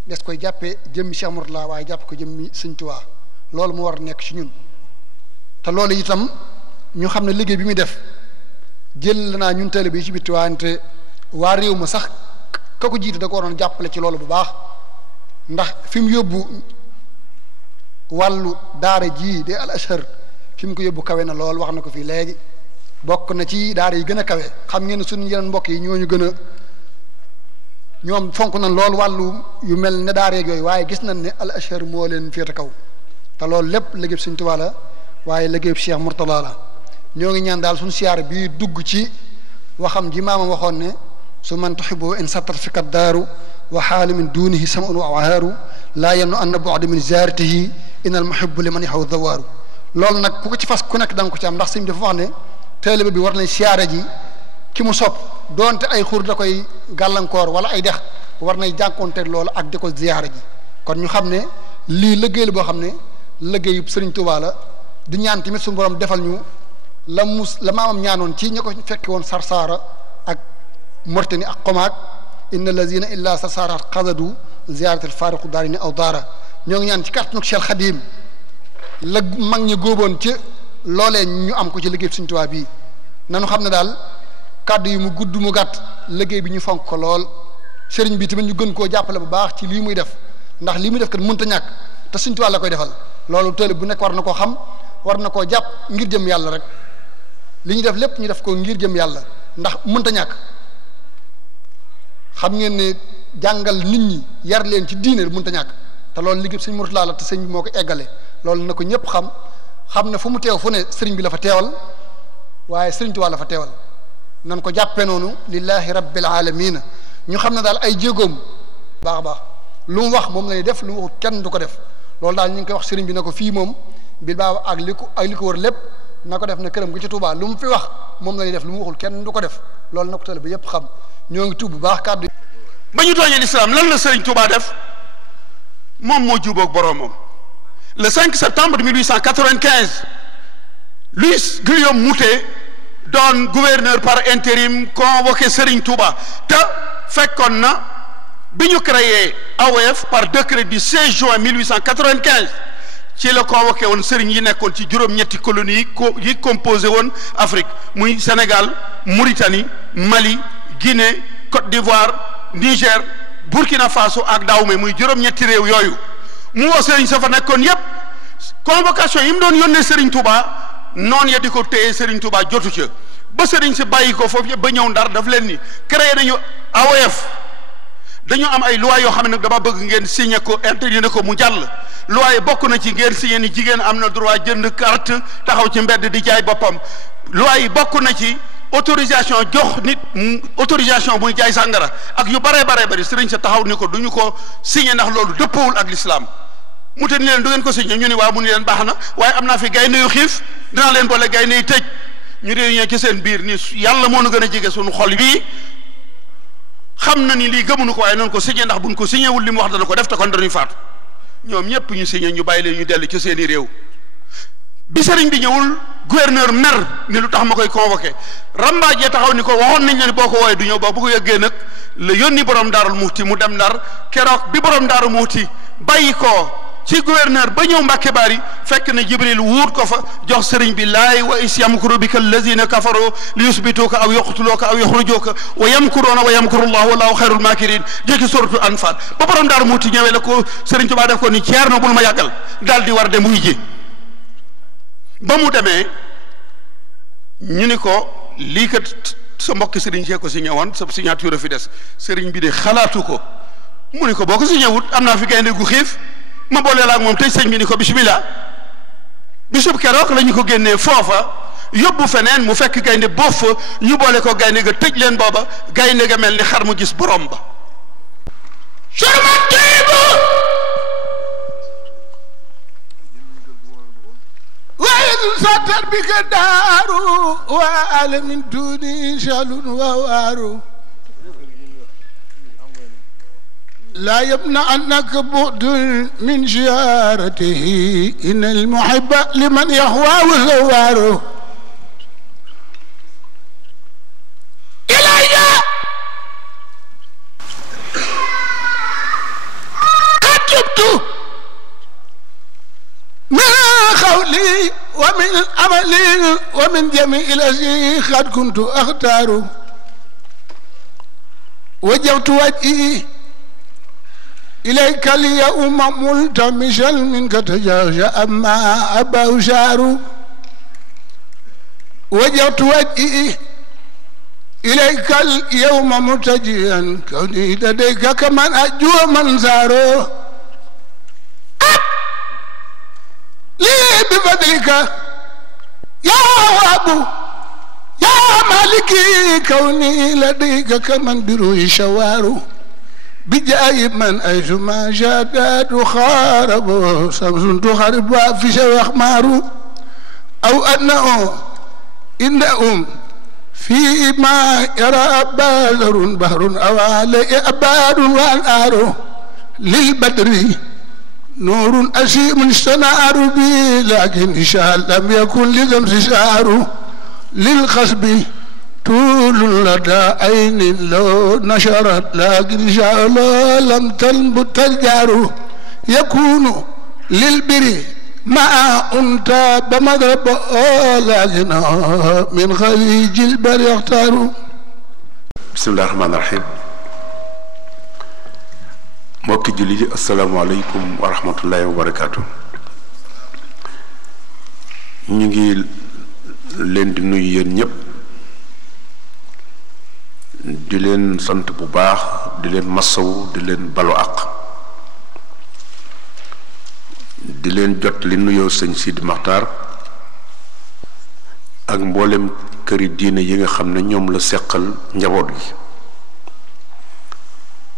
des koy jàppee jëmmi Cheikh Mourtala waaye jàpp ko jëmmi Sëriñ Tuubaa loolu mu war nekk ci ñun te loolu itam ñu xam ne liggéey bi muy def jël naa ñun taalibe bi ci bitti wante waa réew ma sax ka ko jiite da ko waroon jàppale ci loolu bu baax ndax fi mu yóbbu wàllu daara ji de al Azhar fi mu ko yóbbu kawe na lool wax na ko fii léegi bokk na ci daara yi gën a kawe xam ngeen ne suñu yeneen mbokk yi ñooñu gën a ñoom fonk nañ lool wàllu yu mel ne daara yeeg yooyu waaye gis nañ ne al Azhar moo leen féete kaw te loolu lépp liggéeyub Sëriñ Tuubaa la waaye liggéeyub Cheikh Mourtala la ñoo ngi ñaan daal suñu siyaar bii dugg ci waxam ji maama waxoon ne su man tuhibbu in sattar fikat daaru wa xaali min dunihi samun wa awhaaru laa yennu anna bu'da min ziyaaratihi innal muhibbu liman yaxaw zawaaru loolu nag ku ko ci fas ku nekk da nga ko ci am ndax sëñ bi dafa wax ne taalibe bi war nañ siyaare ji ki mu sopp doonte ay xur da koy gàllankoor wala ay dex war nay jànkoonteeg loolu ak di ko ziyaare ji kon ñu xam ne lii liggéey la boo xam ne liggéeyu Sëriñ Tuubaa la di ñaan tamit suñu borom defal ñu la maamam ñaanoon ci ñi ko fekki woon Sarsaara ak Mauritanie ak Xomaag inna lazina illa Sarsaara xasadu ziyaaratil faariqu daarini aw daara ñoo ngi ñaan ci kàttanu Cheikh Xadim la mag ñi góoboon ci loolee ñu am ko ci liggéey Sëriñ Tuubaa bii nanu xam ne daal kàddu yi mu gudd mu gàtt liggéey bi ñu fonk ko lool sëriñ bi tamit ñu gën koo jàppale bu baax ci lii muy def ndax lii muy def kat mënta ñàkk te Sëriñ Tuubaa la koy defal loolu taalib bu nekk war na koo xam war na koo jàpp ngir jëm yàlla rek li ñu def lépp ñu def ko ngir jëm yàlla ndax mënta ñàkk xam ngeen ne jàngal nit ñi yar leen ci diine mënta ñàkk te loolu liggéey Sëriñ Mourtala la te sëriñ bi moo ko eggale loolu na ko ñëpp xam ne fu mu teew fu ne sëriñ bi la fa teewal waaye Sëriñ Tuubaa la fa teewal nan ko jàppee noonu lillahi rabbil alamina ñu xam ne daal ay jéegoom baax a baax lu mu wax moom lay def lu mu waxut kenn du ko def loolu daal ñu ngi koy wax sëriñ bi na ko fii moom Bilbao ak li ko wër lépp na ko def ne këram gi ci Touba lu mu fi wax moom lay def lu mu waxul kenn du ko def loolu na ko teel bi yépp xam ñoo ngi tuub bu baax kàddu ba ñu tooñee l'islam lan la Sëriñ Touba def moom moo jubóog boroomam le 5 septembre 1895 Louis Guillaume Moutet doon gouverneur par intérim convoqué Serigne Touba te fekkoon na bi ñu créé AOF par décret du 16 juin 1895 ci la convoqué woon Serigne yi nekkoon ci juróom-ñetti colonies yi composé woon Afrique muy Sénégal Mauritanie Mali Guinée Côte d'Ivoire Niger Burkina Faso ak Dahomey muy juróom-ñetti réew yooyu mu woo Serigne sa fa nekkoon yépp convocation yi mu doon yónnee Serigne Touba noonu ya di ko téye Serigne Touba jotu ca ba Serigne si bàyyi ko foofu ba ñëw Ndar daf leen ni créé nañu AOF dañu am ay loi yoo xam ne nag dama bëgg ngeen signé ko interdire ko mu jàll loi yi bokk na ci ngeen signé ni jigéen am na droit jënd carte taxaw ci mbedd di jaay boppam loi yi bokk na ci autorisation jox nit autorisation muy jaay sàngara ak yu bare bari Serigne sa taxaw ni ko duñu ko signé ndax loolu dëppawul ak l'islam mu te ni leen du ngeen ko signé ñu ni waaw mu ni leen baax na waaye am naa fi gaynde yu xiif dinaa leen boole gaynde yi tëj ñu réunion ci seen biir ni yàlla moo nu gën a jege suñu xol bii xam na ni lii gëmuñu ko waaye noonu ko signé ndax buñ ko signé wul li mu wax dana ko def te kon dañuy faatu ñoom ñëpp ñu signé ñu bàyyi leen ñu dellu ci seeni réew bi sëriñ bi ñëwul gouverneur mer ni lu tax ma koy convoqué rambaajee taxaw ni ko waxoon nañ la ni boo ko wooyee du ñëw boo bu ko yëggee nag la yónni borom daarul muuti mu dem ndar keroog bi borom daaru muuti bàyyi ko ci gouverneur ba ñëw Mbàkke Bari fekk na Jibril wuut ko fa jox sëriñ bi laay wa is yamkuru bika allazina kafaru li yusbituuka aw yaqtuluuka aw yaxrujuuka wa yamkuruuna wa yamkuru llahu wallahu xayrul maakirin jëkki suratul anfal ba borom daaru muuti ñëwee la ko sëriñ Tuubaa def ko ni Ceerno bul ma yàggal daal di war dem wuy ji ba mu demee ñu ni ko lii kat sa mbokki sëriñ see ko signé woon sa signature fi des sëriñ bi de xalaatu ko mu ni ko boo ko signé wut am naa fi gaynde gu xiif ma boole la ak moom tey sëñ bi ni ko bismillah bisub keroog la ñu ko génnee foofa yóbbu feneen mu fekk gaynde boof fa ñu boole ko gaynde ga tëj leen booba gaynde ga mel ni xar mu gis borom ba ساتر بك الدار وعالم من دوني شال ووار لا يمنعنك بعد من زيارته إن المحب لمن يهوى وزوار إلي قد جبت من قولي ومن عملي ومن جميع الذي قد كنت أختار وجهت وجهي إليك اليوم ملتمسا منك تجاوز أما أبا شار وجهت وجهي إليك اليوم متجيا كوني لديك كمن أجو من زارو لي بفضلك يا أبو يا مالكي كوني لديك كمن بروي شوارو بجاي من أيثما جادات خارب شمس تخرب في شوخ مارو أو أنه إنهم فيما يرى بدر بحر أو عليه أباد والآر للبدر نور أسيم استنار به لكن إن شاء لم يكن لذمس شعر للخصب طول لدى عين لو نشرت لكن إن شاء الله لم تنبت الجار يكون للبر مع أنت بمضرب لكن من خليج البر يختار. بسم الله الرحمن الرحيم. mbokki jullit yi asalaamaaleykum wa rahmatullahi wa barakaatu. ñu ngi leen di nuyu yéen ñëpp di leen sant bu baax di leen massawu di leen balu àq di leen jot li nuyoo sëñ Sidi Maxtaar ak mboolem këri diine yi nga xam ne ñoom la seqal njaboot gi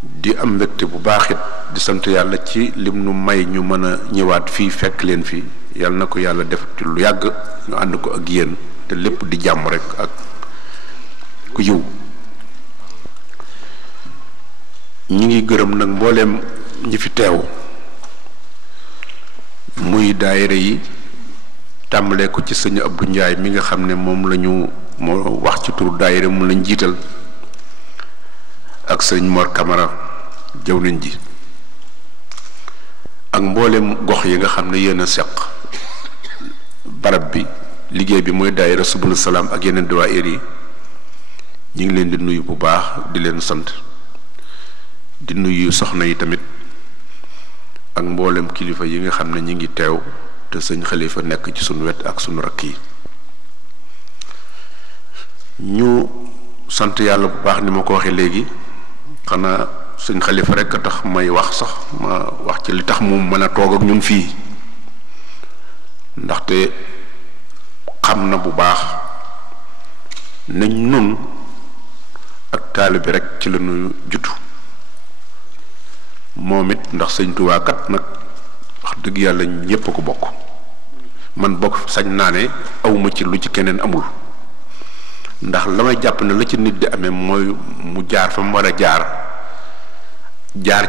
di am mbégte bu baax it di sant yàlla ci lim nu may ñu mën a ñëwaat fii fekk leen fi yàlla na ko yàlla def ci lu yàgg ñu ànd ko ak yéen te lépp di jàmm rek ak ku yiw ñi ngi gërëm nag mbooleem ñi fi teew muy daayira yi tàmbalee ko ci sëñ Abdou Ndiaye mi nga xam ne moom la ñu moo wax ci turu daayira mu lañ jiital ak sëñ Mor Camara jëw nañ ji ak mboolem gox yi nga xam ne yéen a seq barab bi liggéey bi mooy daayira Subul Salaam ak yeneen dawaayir yi ñu ngi leen di nuyu bu baax di leen sant di nuyu soxna yi tamit ak mboolem kilifa yi nga xam ne ñu ngi teew te sëñ Xalifa nekk ci sunu wet ak sunu rakk yi ñu sant yàlla bu baax ni ma ko waxee léegi xanaa sëñ Xalifa rekk a tax may wax sax ma wax ci li tax mu mën a toog ak ñun fii ndaxte xam na bu baax nañ nun ak taalibe rekk ci la ñu jutu moom it ndax sëñ Tuubaa kat nag wax wax dëgg yàlla ñépp ko bokk man bokk sañ naa ne awma ci lu ci keneen amul ndax la may jàpp ne la ci nit di amee mooy mu jaar fa mu war a jaar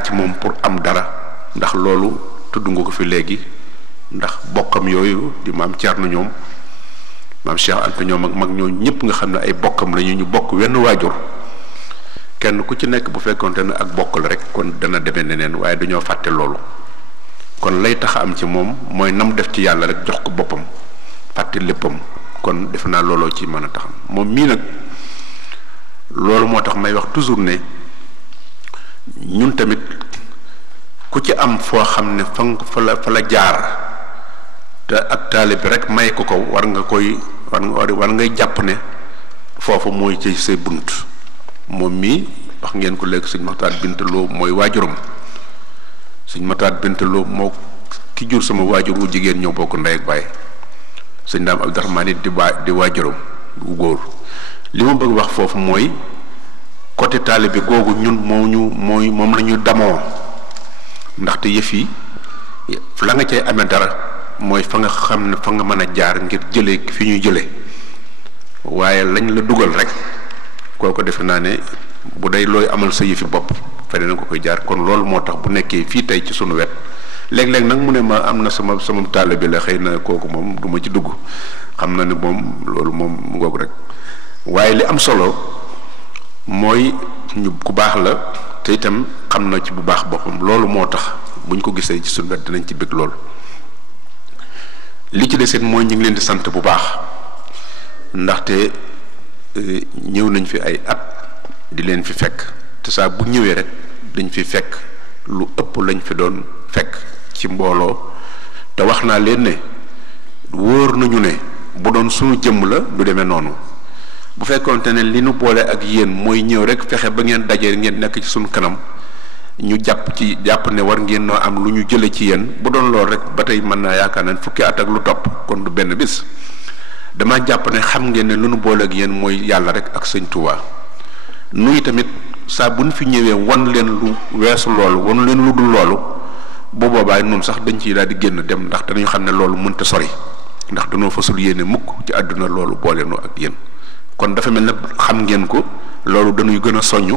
ci moom pour am dara ndax loolu tudd nga ko fi léegi ndax bokkam yooyu di maam Thierno ñoom maam Cheikh Anta ñoom ak mag ñoo ñëpp nga xam ne ay bokkam lañu ñu bokk wenn waajur kenn ku ci nekk bu fekkonte ne ak bokk la rek kon dana demee neneen waaye dañoo fàtte loolu kon lay tax am ci moom mooy nam def ci yàlla rek jox ko boppam fàtte léppam kon defe naa looloo ci mën a taxam moom mii nag loolu moo tax may wax toujours ne ñun tamit ku ci am foo xam ne fa la jaar te ak taalibe bi rek may ko war ngay jàpp ne foofu mooy ci say bunt moom mii wax ngeen ko léegi sëñ Maxtaar Bintaloo mooy waajuram sëñ Maxtaar Bintaloo moo ki jur sama waajur wu jigéen ñoo bokk ndey ak baay sëñ Daam Abdurahmaan it di waajuram bu góor li ma bëgg wax foofu mooy côté taalibe googu ñun moom la ñu damoo ndaxte yëf yi la nga cay amee dara mooy fa nga xam ne fa nga mën a jaar ngir jëlee fi ñuy jëlee waaye lañ la dugal rek kooku defe naa ne bu day looy amal sa yëfi bopp feneen na ko koy jaar kon loolu moo tax bu nekkee fii tey ci sunu wet léeg-léeg nag mu ne ma am na sama taalibe la xëy na kooku moom du ma ci dugg xam na ne moom loolu moom mu ngoog rek waaye li am solo mooy ñu ku baax la te itam xam na ci bu baax boppam loolu moo tax buñ ko gisee ci sunu wet dinañ ci bëgg lool li ci deseet mooy ñu ngi leen di sant bu baax ndaxte ñëw nañ fi ay at di leen fi fekk te saa bu ñëwee rek dañ fi fekk lu ëpp lañ fi doon fekk ci mbooloo te wax naa leen ne wóor nañu ne bu doon suñu jëmm la du demee noonu bu fekkoonte ne li nu boole ak yéen mooy ñëw rek fexe ba ngeen dajee ngeen nekk ci suñu kanam ñu jàpp ne war ngeen noo am lu ñu jële ci yéen bu doon lool rek ba tey mën naa yaakaar ne fukki at ak lu topp kon du benn bis dama jàpp ne xam ngeen ne lu nu boole ak yéen mooy yàlla rek ak sëñ Tuubaa nuy tamit saa bu ñu fi ñëwee wan leen lu weesu loolu wan leen lu dul loolu bu boobaa noonu sax dañ ciy daal di génn dem ndax dañu xam ne loolu mënta sori ndax dañoo fasul yéene mukk ci àdduna loolu boole noo ak yéen kon dafa mel ne xam ngeen ko loolu dañuy gën a soññ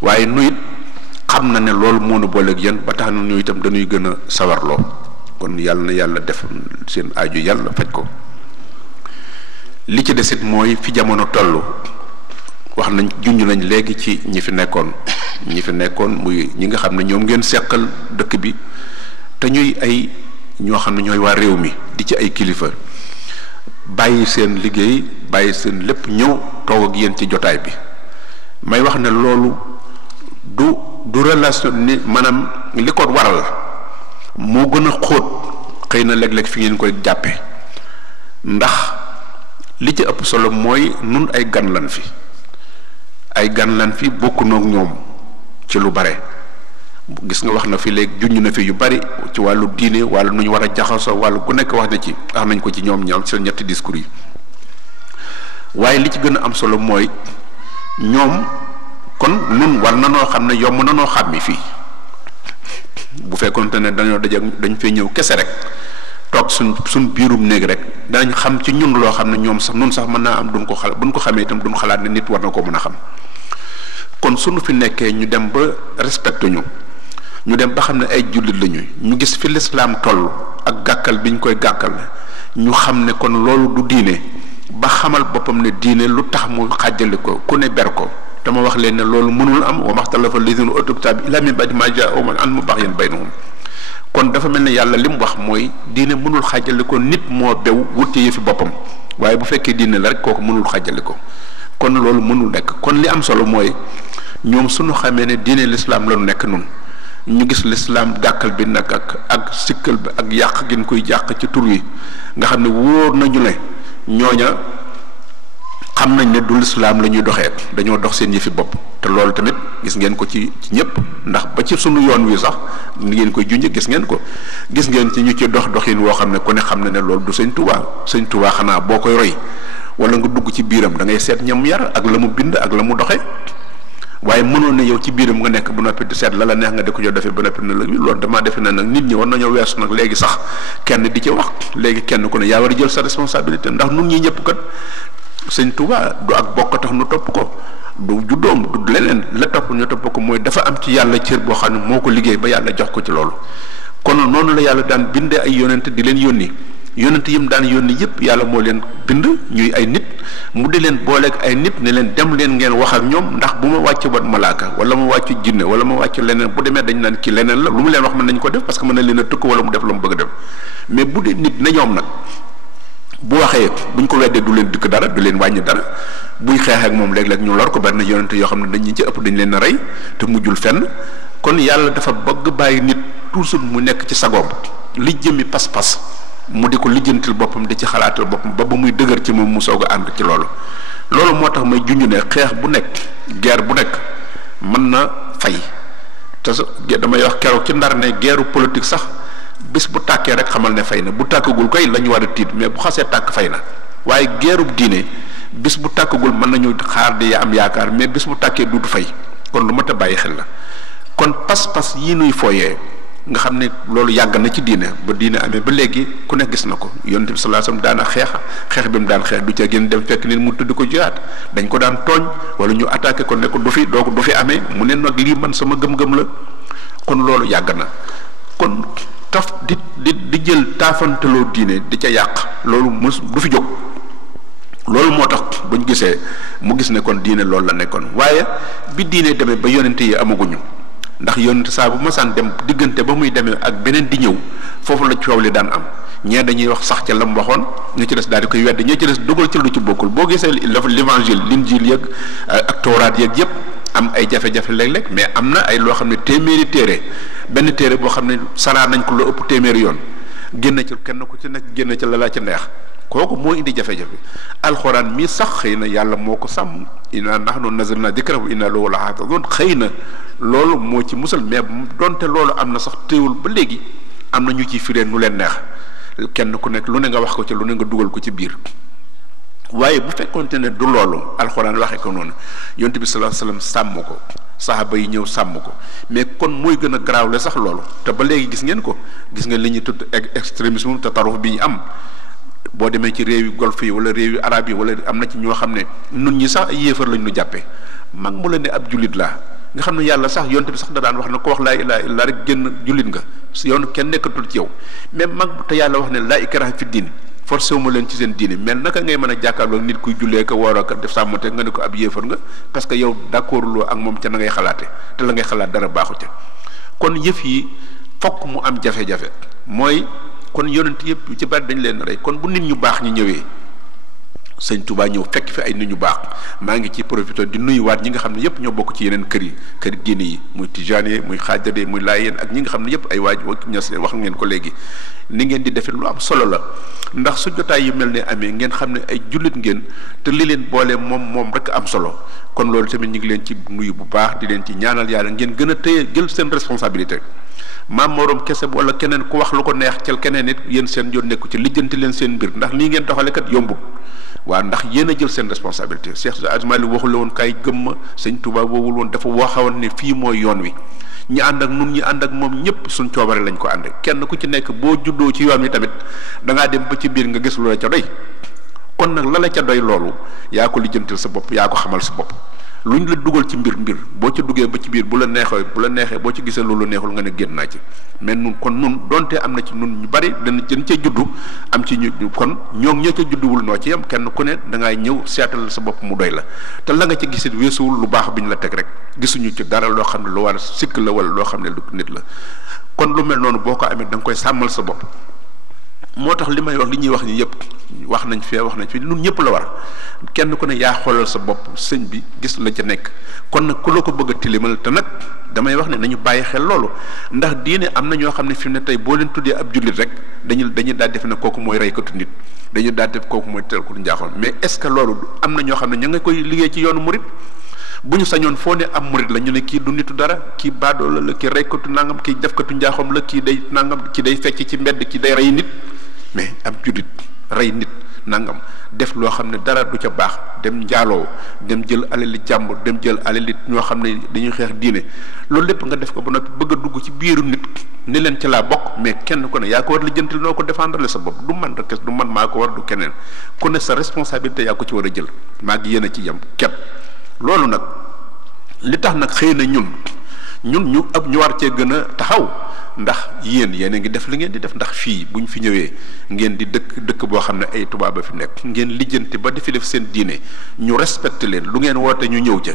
waaye nuyit xam na ne loolu moo nu boole ak yéen ba tax na ñu itam dañuy gën a sawarloo kon yàlla na yàlla def seen aaju yàlla faj ko li ci desit mooy fi jamono toll wax nañ junj nañ léegi ci ñi fi nekkoon muy ñi nga xam ne ñoom ngeen seqal dëkk bi te ñuy ay ñoo xam ne ñooy waa réew mi di ci ay kilifa bàyyi seen liggéey bàyyi seen lépp ñëw toog ak yéen ci jotaay bi may wax ne loolu du relation ni maanaam li ko waral moo gën a xóot xëy na léeg-léeg fi ngeen koy jàppe ndax li ci ëpp solo mooy nun ay gan lan fi bokku noog ñoom ci lu bare gis nga wax na fi léegi junj na fi yu bari ci wàllu diine wàllu nu ñu war a jaxasoo wàllu ku nekk wax nañ ko ci ñoom seen ñetti discours yi waaye li ci gën a am solo mooy ñoom kon nun war na noo xam ne yomb na noo xàmmi fii bu fekkonte ne dañ fee ñëw kese rek toog suñ biirum néeg rek danañ xam ci ñun loo xam ne ñoom sax nun sax mën naa am duñ ko buñ ko xamee itam duñ xalaat ne nit war na ko mën a xam kon suñu fi nekkee ñu dem ba respecté ñu dem ba xam ne ay jullit lañu ñu gis fi lislaam toll ak gàkkal bi ñu koy gàkkal ñu xam ne kon loolu du diine ba xamal boppam ne diine lu tax mu xàjjali ko ku ne ber ko dama wax leen ne loolu mënul am wa maxtalafa llaziina uutul kitaaba illaa min ba'di maa jaa'ahumul ilmu an mu baxyan baynahum kon dafa mel ne yàlla li mu wax mooy diine mënul xàjjali ko nit moo bew wute yëfi boppam waaye bu fekkee diine la rek kooku mënul xàjjali ko kon loolu mënul nekk kon li am solo mooy ñoom suñu xamee ne diine lislaam la ñu nekk nun ñu gis lislaam gàkkal bi nag ak sikkal bi ak yàq gi ñu koy jàq ci tur wi nga xam ne wóor nañu ne ñooña xam nañ ne du lislaam la ñuy doxee dañoo dox seen yëfi bopp te loolu tamit gis ngeen ko ci ñëpp ndax ba ci sunu yoon wi sax ni ngeen koy junj gis ngeen ci ñu ci doxin woo xam ne ku ne xam na ne loolu du sëñ Tuubaa xanaa boo koy roy wala nga dugg ci biiram da ngay seet ñam yar ak la mu bind ak la mu doxe waaye mënoon na yow ci biiram nga nekk bu noppi di seet la la neex nga di ko jox defee ba noppi na la loolu damaa defe na nag nit ñi war nañoo weesu nag léegi sax kenn di ci wax léegi kenn ku ne yaa war a jël sa responsabilité ndax nun ñi ñëpp kat sëñ Touba du ak bokk tax nu topp ko du juddoom du leneen la topp ñu topp ko mooy dafa am ci yàlla cër boo xam ne moo ko liggéey ba yàlla jox ko ci loolu kon noonu la yàlla daan bindee ay yonent di leen yónni yonent yim daan yónni yëpp yàlla moo leen bind ñuy ay nit mu di leen booleeg ay nit ne leen dem leen ngeen wax ak ñoom ndax bu ma wàcc wat malaaka wala ma wàcc jinne wala ma wàcc leneen bu demee dañ naan ki leneen la lu mu leen wax mën nañ ko def parce que mën na leen a tëkk wala mu def la mu bëgg a def mais bu dee nit na ñoom nag bu waxee buñ ko weddee du leen dikk dara du leen wàññi dara buy xeex ak moom léeg-léeg ñu lor ko bari na yonent yoo xam ne dañ ci ëpp dañ leen a rey te mujjul fenn kon yàlla dafa bëgg bàyyi nit toujours mu nekk ci sagoom li jëmi pas-pas mu di ko lijjantil boppam di ci xalaatal boppam ba muy dëgër ci moom mu soog a ànd ci loolu moo tax may junj ne xeex bu nekk guerre bu nekk mën na fay te damay wax keroog ci ndar ne guerre politique sax bis bu tàkkee rek xamal ne fay na bu tàkkagul koy la ñu war a tiit mais bu xasee tàkk fay na waaye guerre diine bis bu tàkkagul mën nañu xaar di am yaakaar mais bis bu tàkkee duutu fay kon lu mat a bàyyi xel la kon pas-pas yii nuy fooyee nga xam ne loolu yàgg na ci diine ba diine amee ba léegi ku ne gis na ko yonent bi sallallahu alayhi wasallam daana xeex bi mu daan xeex du ca gën dem fekk nit mu tudd ko jihaad dañ ko daan tooñ wala ñu attaqué ko ne ko du fi amee mu ne nag lii man sama gëm-gëm la kon loolu yàgg na kon taf di jël taafantaloo diine di ca yàq loolu du fi jóg loolu moo tax buñ gisee mu gis ne kon diine loolu la nekkoon waaye bi diine demee ba yonent yi amaguñu ndax yonent saa bu masaan dem diggante ba muy demee ak beneen di ñëw foofu la coow li daan am ñee dañuy wax sax ca la mu waxoon ñu ci des daal di koy wedd ñee ci des dugal ci lu ci bokkul boo gisee l'évangile l'injil yeeg ak tawraat yeeg yëpp am ay jafe-jafe léeg-léeg mais am na ay loo xam ne téeméeri téere benn téere boo xam ne saraa nañ ko lu ëpp téeméeri yoon génn ci kenn ku ci nekk génn ci la la ci neex kooku moo indi jafe-jafe alxuraan mii sax xëy na yàlla moo ko sàmm inna nahnu nazzalna dikra wa inna lahu lahafizun xëy na loolu moo ci musal mais donte loolu am na sax téewul ba léegi am na ñu ciy firee nu leen neex kenn ku nekk lu ne nga wax ko ci lu ne nga dugal ko ci biir waaye bu fekkonte ne du loolu alxuraan waxee ko noonu yonent bi sallallahu alayhi wasallam sàmm ko saxaaba yi ñëw sàmm ko mais kon mooy gën a garaawle sax loolu te ba léegi gis ngeen li ñuy tudd extrémisme te taruf bi ñu am boo demee ci réew yu golf yi wala réew yu arab yi wala am na ci ñoo xam ne nun ñi sax ay yéefar lañ ñu jàppee mag mu la ne ab jullit laa nga xam ne yàlla sax yonte bi sax da daan wax ne ko wax laa ilaaha illa rek génn jullit nga si yoon kenn nekkatul ci yow mais mag te yàlla wax ne laa ikraha fi diin forcé wu ma leen ci seen diine mais naka ngay mën a jàkkaarloo nit kuy jullee ko woor ak def sàmmate nga ne ko ab yéefar nga parce que yow d'accord loo ak moom ca na ngay xalaate te la ngay xalaat dara baaxu ca kon yëf yi fokk mu am jafe-jafe mooy kon yonent yëpp ci bari dañ leen rey kon bu nit ñu baax ñi ñëwee sëñ Touba ñëw fekk fi ay nit ñu baax maa ngi ci profité di nuyuwaat ñi nga xam ne yëpp ñoo bokk ci yeneen kër diine yi muy tijaane muy xaajade muy laayeen ak ñi nga xam ne yëpp ay waaj ñas wax ngeen ko léegi ni ngeen di defee lu am solo la ndax su jotaay yu mel ne amee ngeen xam ne ay jullit ngeen te li leen boole moom rek am solo kon loolu tamit ñu ngi leen ci nuyu bu baax di leen ci ñaanal yàlla ngeen gën a téye jël seen responsabilité maam morom kese wala keneen ku wax lu ko neex cel keneen nit yéen seen yoon nekku ci lijjanti leen seen mbir ndax nii ngeen doxale kat yombut waaw ndax yéen a jël seen responsabilité Cheikh Adjmali waxul la woon kaay gëm ma sëñ Touba woowul woon dafa waxawoon ne fii mooy yoon wi ñi ànd ak nun ñi ànd ak moom ñëpp suñ coobare lañ ko ànd kenn ku ci nekk boo juddoo ci yoon wi tamit da ngaa dem ba ci biir nga gis lu la ca doy kon nag la la ca doy loolu yaa ko lijjantil sa bopp yaa ko xamal sa bopp lu ñu la dugal ci mbir boo ca duggee ba ci biir bu la neexee boo ci gisee loolu neexul nga ne génn naa ci mais nun kon nun donte am na ci nun ñu bari dañ cee juddu am ci ñu kon ñoom ñoo ca judduwul noo ci yam kenn ku ne da ngay ñëw seetal sa bopp mu doy la te la nga ci gisit weesuwul lu baax bi ñu la teg rek gisuñu ci dara loo xam ne lu war a sikk la wala loo xam ne lu nit la kon lu mel noonu boo ko amee da nga koy sàmmal sa bopp moo tax li may wax li ñuy wax ni yëpp wax nañ fi nun ñëpp la war kenn ku ne yaa xoolal sa bopp sëñ bi gis la ca nekk kon nag ku la ko bëgg a tilimal te nag damay wax ne nañu bàyyi xel loolu ndax diine am na ñoo xam ne fi mu ne tey boo leen tuddee ab jullit rek dañuy daal def ne kooku mooy reykatu nit dañuy daal def kooku mooy tërkatu njaaxoon mais est-ce que loolu am na ñoo xam ne ñu nga koy liggéey ci yoonu murit bu ñu sañoon foo ne am murit la ñu ne kii du nitu dara kii baadoola la kii reykatu nangam kii defkatu njaaxoom la kii day nangam kii day fecc ci mbedd kii day rey nit mais ab jullit rey nit nangam def loo xam ne dara du ca baax dem njaaloo dem jël alali jàmbur dem jël alali ñoo xam ne dañuy xeex diine loolu lépp nga def ko ba noppi bëgg a dugg ci biiru nit ni leen ci laa bokk mais kenn ku ne yaa ko war lijjantil noo ko défendre sa bopp du man rek du man maa ko war du keneen ku ne sa responsabilité yaa ko ci war a jël maa ngi yéen a ci yem képp loolu nag li tax nag xëy na ñun ñu war cee gën a taxaw ndax yéen a ngi def li ngeen di def ndax fii bu ñu fi ñëwee ngeen di dëkk boo xam ne ay tubaab a fi nekk ngeen lijjanti ba di fi def seen diine ñu respecté leen lu ngeen woote ñu ñëw ca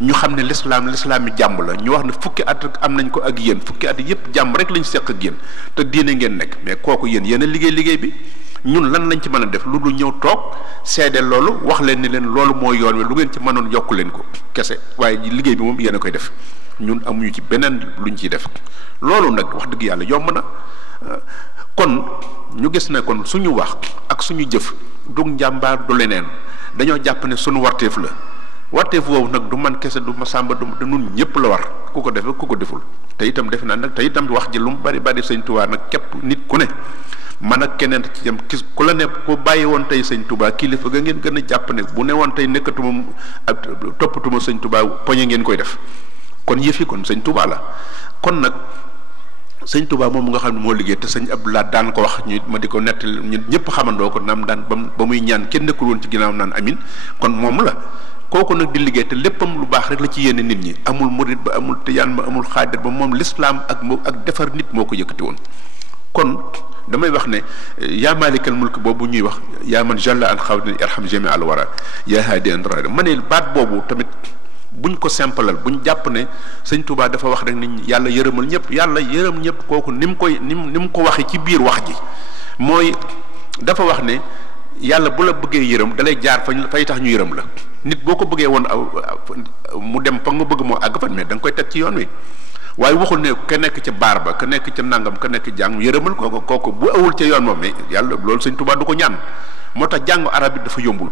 ñu xam ne lislaam yi jàmm la ñu wax ne fukki at am nañ ko ak yéen fukki at yépp jàmm rek lañ seq ak yéen te diine ngeen nekk mais kooku yéen a liggéey bi ñun lan lañ ci mën a def lu dul ñëw toog seede loolu wax leen ni leen loolu mooy yoon wi lu ngeen ci mënoon yokku leen ko kese waaye liggéey bi moom yéen a koy def ñun amuñu ci beneen luñ ciy def loolu nag wax dëgg yàlla yomb na kon ñu gis ne kon suñu wax ak suñu jëf du njàmbaar du leneen dañoo jàpp ne suñu warteef la warteef woowu nag du man kese du ma sàmba du nun ñëpp la war ku ko def ku ko deful te itam defe naa nag te itam wax ji lu mu bari bari Sëñ Tuubaa nag képp nit ku ne man ak keneen ci jëm ku la ne ku bàyyi woon tey Sëñ Tuubaa kilifa ga ngeen gën a jàpp ne bu ne woon tey nekkatuma toppatuma Sëñ Tuubaa poñe ngeen koy def kon yëf yi kon Sëñ Tuubaa la kon nag Sëñ Tuubaa moom nga xam ne moo liggéey te Sëñ Abdou Lahad daan ko wax ñu ma di ko nettali ñun ñëpp xamandoo ko naam daan ba muy ñaan kenn nekkul woon ci ginnaaw naan amin kon moom la kooku nag di liggéey te léppam lu baax rek la ci yéene nit ñi amul murid ba amul tijaan ba amul xaadir ba moom lislaam ak defar nit moo ko yëkkati woon kon damay wax ne yaa maalikal mulk boobu ñuy wax yaa man jalla an xawdin irham jami al wara yaa haadi an rada ma ne baat boobu tamit buñ ko simplal buñ jàpp ne Sëñ Tuubaa dafa wax rek nit ñi yàlla yërëmal ñëpp yàlla yërëm ñëpp kooku ni mu ko waxee ci biir wax ji mooy dafa wax ne yàlla bu la bëggee yërëm dalay jaar fay tax ñu yërëm la nit boo ko bëggee woon mu dem fa nga bëgg moo àgg fan mais da nga koy teg ci yoon wi waaye waxul ne ka nekk ca baar ba ka nekk ca nangam ka nekk jàng yërëmal kooku bu awul ca yoon moom mais yàlla loolu Sëñ Tuubaa du ko ñaan moo tax jàngu arab bi dafa yombul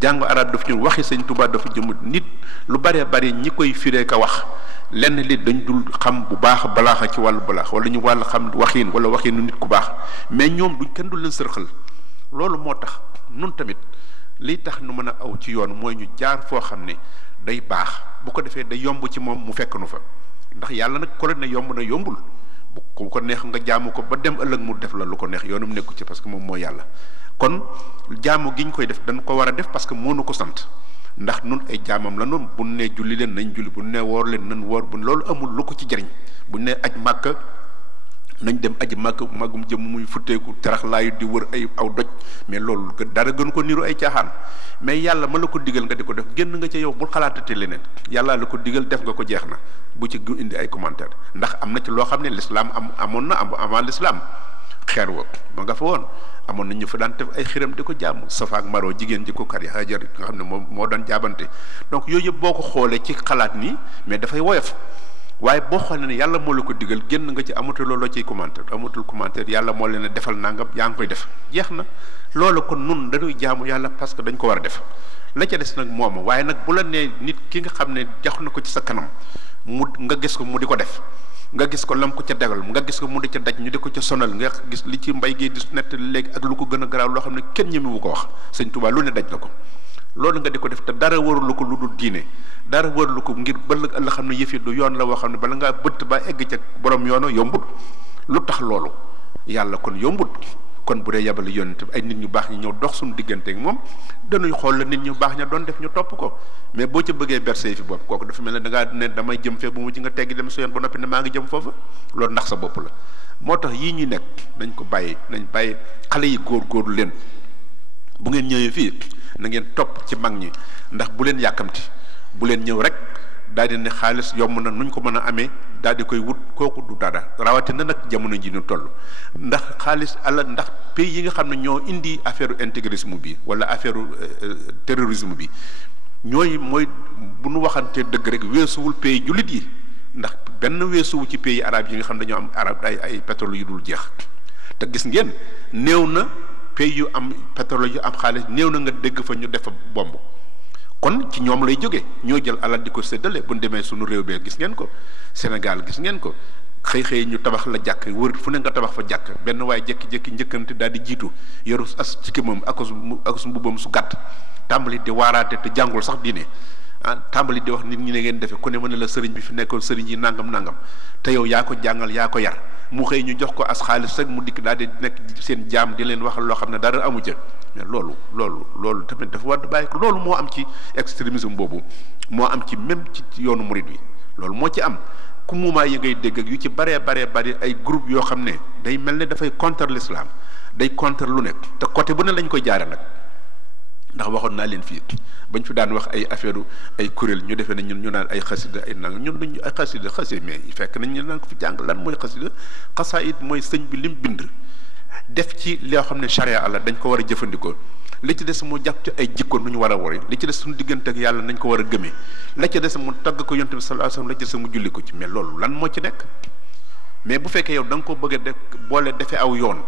jàngu arab dafa ñu waxi Sëñ Tuubaa dafa jëmul nit lu bëree bëri ñi koy firee ka wax lenn li dañ dul xam bu baax balaaxa ci wàllu balaax wala ñu wàll xam waxiin wala waxiinu nit ku baax mais ñoom duñ kenn du leen sërxal loolu moo tax nun tamit liy tax nu mën a aw ci yoon mooy ñu jaar foo xam ne day baax bu ko defee day yomb ci moom mu fekk nu fa ndax yàlla nag ko ne yomb na yombul bu ko neex nga jaamu ko ba dem ëllëg mu def la lu ko neex yoonum nekku ci parce que moom mooy yàlla kon jaamu gi ñu koy def dañ ko war a def parce que moo nu ko sant ndax nun ay jaamam la noonu bu ne julli leen nañ julli bu ne woor leen nañ woor bu loolu amul lu ko ci jëriñ bu ne aj màkka nañ dem aji màggum jëm muy futteeku teraxlaayu di wër ay aw doj mais loolu dara gën ko niru ay caaxaan mais yàlla ma la ko digal nga di ko def génn nga ca yow bul xalaatate leneen yàlla la ko digal def nga ko jeex na bu ci indi ay commentaire ndax am na ci loo xam ne l'islam amoon na avant l'islam xeer wa ma nga fa woon amoon na ñu fa daan def ay xiram di ko jaamu Safa ak Marwa jigéen ji ko kar yi Hajar nga xam ne moo daan jaabante donc yooyu yëpp boo ko xoolee ci xalaat nii mais dafay woyof waaye boo xoolee ne yàlla moo la ko digal génn nga ci amatul looloo ciy commentaire yàlla moo leen defal nangam yaa ngi koy def jeex na loolu kon nun dañuy jaamu yàlla parce que dañ ko war a def la ca des nag moom waaye nag bu la nee nit ki nga xam ne jox na ko ci sa kanam mu nga gis ko mu di ko def nga gis ko lam ko ca degal nga gis ko mu di ca daj ñu di ko ca sonal nga gis li ci mbay gi di nett léegi ak lu ko gën a garaaw loo xam ne kenn ñemewu ko wax Sëñ Tuubaa lu ne daj na ko loolu nga di ko def te dara warulu ko lu dul diine dara warulu ko ngir bëllëg ëllëg xam ne yëf yi du yoon la woo xam ne bala ngaa bëtt ba egg ca borom yoono yombut lu tax loolu yàlla kon yombut kon bu dee yabal yonent ay nit ñu baax ñi ñëw dox suñu diggante ak moom dañuy xool la nit ñu baax ña doon def ñu topp ko mais boo ca bëggee berse fi bopp kooku dafa mel ne da ngaa ne damay jëm fee bu mu ji nga teggi dem sa yoon ba noppi ne maa ngi jëm foofa loolu ndax sa bopp la moo tax yii ñuy nekk nañ ko bàyyi nañ bàyyi xale yi góorgóorlu leen bu ngeen ñëwee fii na ngeen topp ci mag ñi ndax bu leen yàkkamti bu leen ñëw rek daal di ne xaalis yomb na nuñ ko mën a amee daal di koy wut kooku du dara rawatina nag jamono ji ñu toll ndax xaalis ndax pays yi nga xam ne ñoo indi affaire intégrisme bi wala affaire terrorisme bi ñooy mooy bu nu waxantee dëgg rek weesuwul pays jullit yi ndax benn weesuwu ci pays arab yi nga xam ne dañoo am arab ay pétrole yu dul jeex te gis ngeen néew na pays yu am pétrole yu am xaalis néew na nga dégg fa ñu def fa bomb kon ci ñoom lay jóge ñoo jël alal di ko séddale bu ñu demee suñu réew bee gis ngeen ko Sénégal gis ngeen ko xëy ñu tabax la jàkk wër fu ne nga tabax fa jàkk benn waaye jékki-jékki njëkkante daal di jiitu yoru as ci moom ak su mbubbam su gàtt tàmbali di waaraate te jàngul sax diine tàmbali di wax nit ñi ne ngeen defe ku ne mën na la sëriñ bi fi nekkoon sëriñ yi nangam te yow yaa ko jàngal yaa ko yar mu xëy ñu jox ko as xaalis rek mu dikk daal di nekk seen jaam di leen wax loo xam ne dara amu ca mais loolu tamit dafa war a bàyyi loolu moo am ci extrémisme boobu moo am ci même ci yoonu murid wi loolu moo ci am ku muumaa yi ngay dégg ak yu ci baree bari ay groupe yoo xam ne day mel ne dafay contre l'islam day contre lu nekk te côté bu ne lañ koy jaare nag ndax waxoon naa leen fii bañ fi daan wax ay affaire ay kuréel ñu defee ne ñun ñu naan ay xasida ay nang ñun duñ ay xasida mais fekk nañ ñu naan ko fi jàng lan mooy xasida xasaayid mooy sëñ bi lim bind def ci loo xam ne charia Allah dañ ko war a jëfandikoo li ci des mu jàpp ci ay jikko nu ñu war a wari li ci des suñu diggante ak yàlla nañ ko war a gëmee la ci des mu tagg ko yonent bi sallallahu alayhi wasallam la ci des mu julli ko ci mais loolu lan moo ci nekk mais bu fekkee yow da nga ko bëgg a def boole defee aw yoon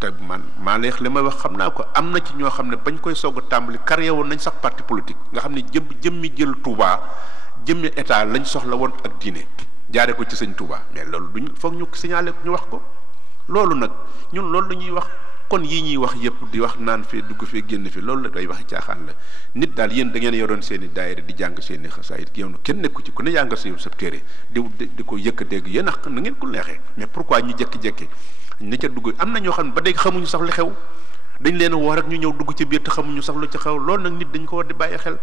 te man maa lay li may wax xam naa ko am na ci ñoo xam ne bañ koy soog a tàmbali créé woon nañ sax parti politique nga xam ne jëmmi jël Touba jëmmi état lañ soxla woon ak diine jaare ko ci sëñ Touba mais loolu duñ foog ñu signalé ñu wax ko loolu nag ñun loolu la ñuy wax kon yii ñuy wax yëpp di wax naan fee dugg fee génn fi loolu la day waxi caaxaan la nit daal yéen da ngeen yoroon seen i daayira di jàng seen i xasaayid yow kenn nekku ci ku ne yaa nga sa téere di ko yëkk-dégg yéen a na ngeen ko neexee mais pourquoi ñu jekki-jekki na ca dugg am na ñoo xam ne ba léegi xamuñu sax li xew dañ leen a woo rek ñu ñëw dugg ci biir te xamuñu sax lu ci xew loolu nag nit dañ ko war di bàyyi xel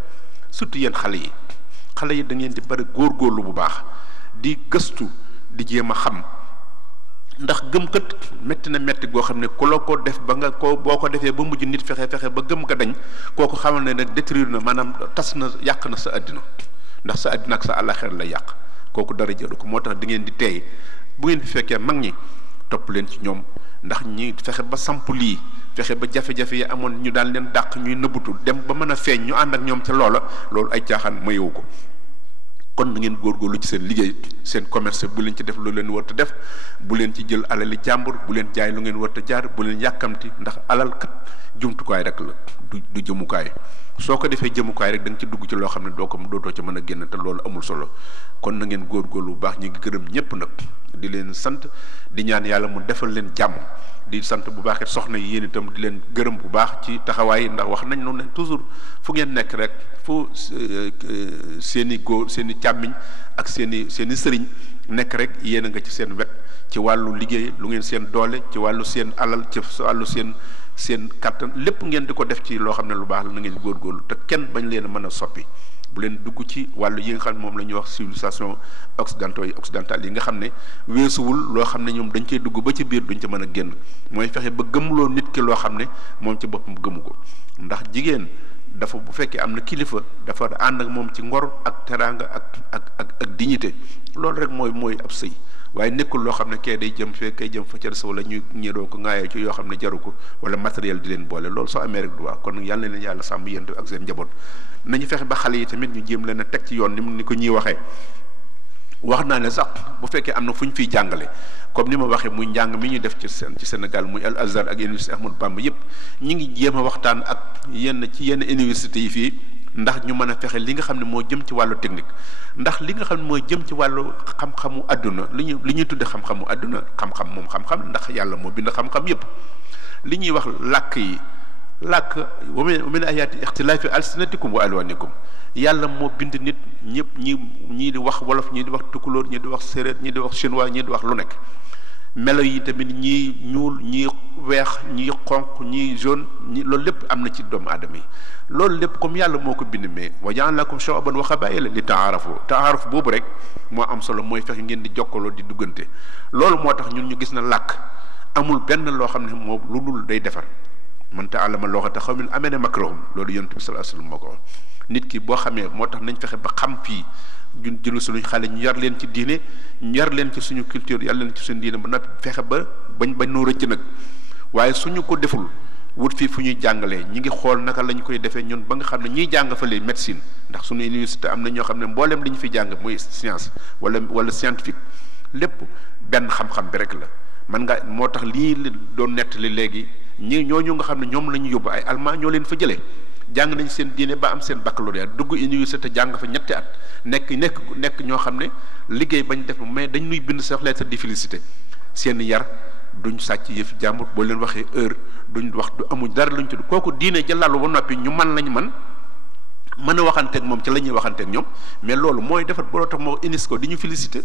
surtout yéen xale yi da ngeen di bari góorgóorlu bu baax di gëstu di jéem a xam ndax gëm kat métti na métti goo xam ne ku la ko def ba nga ko boo ko defee ba mujj nit fexe ba gëm ko dañ kooku xamal ne nag détruire na maanaam tas na yàq na sa àddina ndax sa àddina ak sa àllaxira la yàq kooku dara jëlu ko moo tax di ngeen di teey bu ngeen fi fekkee mag ñi topp leen ci ñoom ndax ñi fexe ba samp lii fexe ba jafe-jafe yi amoon ñu daan leen dàq ñuy nëbbutu dem ba mën a feeñ ñu ànd ak ñoom ca loola loolu ay caaxaan mayewu ko kon na ngeen góorgóorlu ci seen liggéey seen commerce bu leen ci def lu leen war a def bu leen ci jël alali jàmbur bu leen jaay lu ngeen war a jaar bu leen yàkkamti ndax alal kat jumtukaay rek la du jëmukaay soo ko defee jëmukaay rek da nga ci dugg ci loo xam ne dootoo ci mën a génn te loolu amul solo kon na ngeen góorgóorlu bu baax ñu ngi gërëm ñépp nag di leen sant di ñaan yàlla mu defal leen jàmm di sant bu baax it soxna yi yéen itam di leen gërëm bu baax ci taxawaay ndax wax nañ noonu ne toujours fu ngeen nekk rek fu seen i góor seen i càmmiñ ak seen i sëriñ nekk rek yéen a nga ci seen wet ci wàllu liggéey lu ngeen seen doole ci wàllu seen alal ci wàllu seen kattan lépp ngeen di ko def ci loo xam ne lu baax la na ngeen góorgóorlu te kenn bañ leen a mën a soppi bu leen dugg ci wàllu yi nga xam ne moom la ñuy wax civilisation occidentale yi nga xam ne weesuwul loo xam ne ñoom dañ cey dugg ba ci biir duñ ca mën a génn mooy fexe ba gëmloo nit ki loo xam ne moom ci boppam gëmu ko ndax jigéen dafa bu fekkee am na kilifa dafa ànd ak moom ci ngor ak teraanga ak dignité loolu rek mooy ab sëy waaye nekkul loo xam ne kee day jëm fee kay jëm fa ca sa wala ñu ñeeroo ko ŋaayoo ci yoo xam ne jaru ko wala matériel di leen boole loolu soo amee rek du waa kon yàlla na leen yàlla sàmm yéen ak seen njaboot nañu fexe ba xale yi tamit ñu jéem leen a teg ci yoon ni ko ñuy waxee wax naa ne sax bu fekkee am na fu ñu fiy jàngale comme ni ma waxee muy njàng mi ñu def ci Sénégal muy Al Azhar ak université Ahmadou Bamba yépp ñi ngi jéem a waxtaan ak yenn université yi fii ndax ñu mën a fexe li nga xam ne moo jëm ci wàllu technique ndax li nga xam ne mooy jëm ci wàllu xam-xamu àdduna li ñuy tudde xam-xamu àdduna xam-xam moom xam-xam ndax yàlla moo bind xam-xam yépp li ñuy wax làkk yi làkk wa min ayaati ixtilaafi alsinatikum wa alwanikum yàlla moo bind nit ñëpp ñii di wax wolof ñii di wax tukulóor ñii di wax séeréer ñii di wax chinois ñii di wax lu nekk melo yi tamit ñii ñuul ñii weex ñii xonq ñii jaune ñi loolu lépp am na ci doomu aadama yi loolu lépp comme yàlla moo ko bind mais wa ja'alnaakum shu'uban wa qabaa'ila li ta'aarafu boobu rek moo am solo mooy fexe ngeen di jokkaloo di duggante loolu moo tax ñun ñu gis na làkk amul benn loo xam ne moom lu dul day defar man ta'allama lughata qawmin amana makrahum loolu yonent bi sallallahu alayhi wasallam moo ko wax nit ki boo xamee moo tax nañ fexe ba xam fii ñun jëlu suñu xale ñu yar leen ci diine ñu yar leen ci suñu culture yar leen ci suñu diine ba noppi fexe ba bañ noo rëcc nag waaye suñu ko deful wut fii fu ñuy jàngalee ñi ngi xool naka lañ koy defee ñun ba nga xam ne ñiy jàng fa lee médecine ndax suñu université am na ñoo xam ne mbooleem li ñu fi jàng muy science wala scientifique lépp benn xam-xam bi rek la man nga moo tax lii doon nettali léegi ñooñu nga xam ne ñoom la ñu yóbbu ay allemand ñoo leen fa jëlee jàng nañ seen diine ba am seen baccalauréat dugg université jàng fa ñetti at nekk ñoo xam ne liggéey bañ def mais dañ nuy bind sax lettre di félicité seen yar duñ sàcc yëf jàmbur boo leen waxee heure duñ wax du amuñ dara luñ tudd kooku diine jëlalu ba noppi ñu lañ mën a waxanteeg moom ci la ñuy waxanteeg ñoom mais loolu mooy defar boo tax moo UNESCO di ñu félicité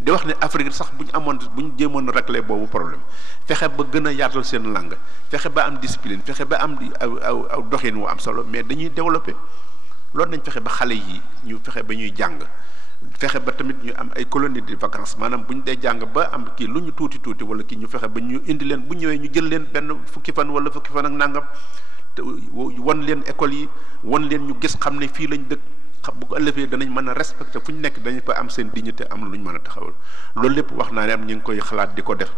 di wax ne Afrique sax bu ñu jéemoon a régler boobu problème fexe ba gën a yaatal seen langue fexe ba am discipline fexe ba am aw doxin wu am solo mais dañuy développé loolu nañ fexe ba xale yi ñu fexe ba ñuy jàng fexe ba tamit ñu am ay colonie de vacances maanaam bu ñu dee jàng ba am kii lu ñu tuuti wala kii ñu fexe ba ñu indi leen bu ñëwee ñu jël leen benn fukki fan wala fukki fan ak nangam te won leen école yi won leen ñu gis xam ne fii lañ dëkk bu ko ëllëgee danañ mën a respecté fu ñu nekk dañu fa am seen dignité am lu ñu mën a taxawal loolu lépp wax naa ne am ñu ngi koy xalaat di ko def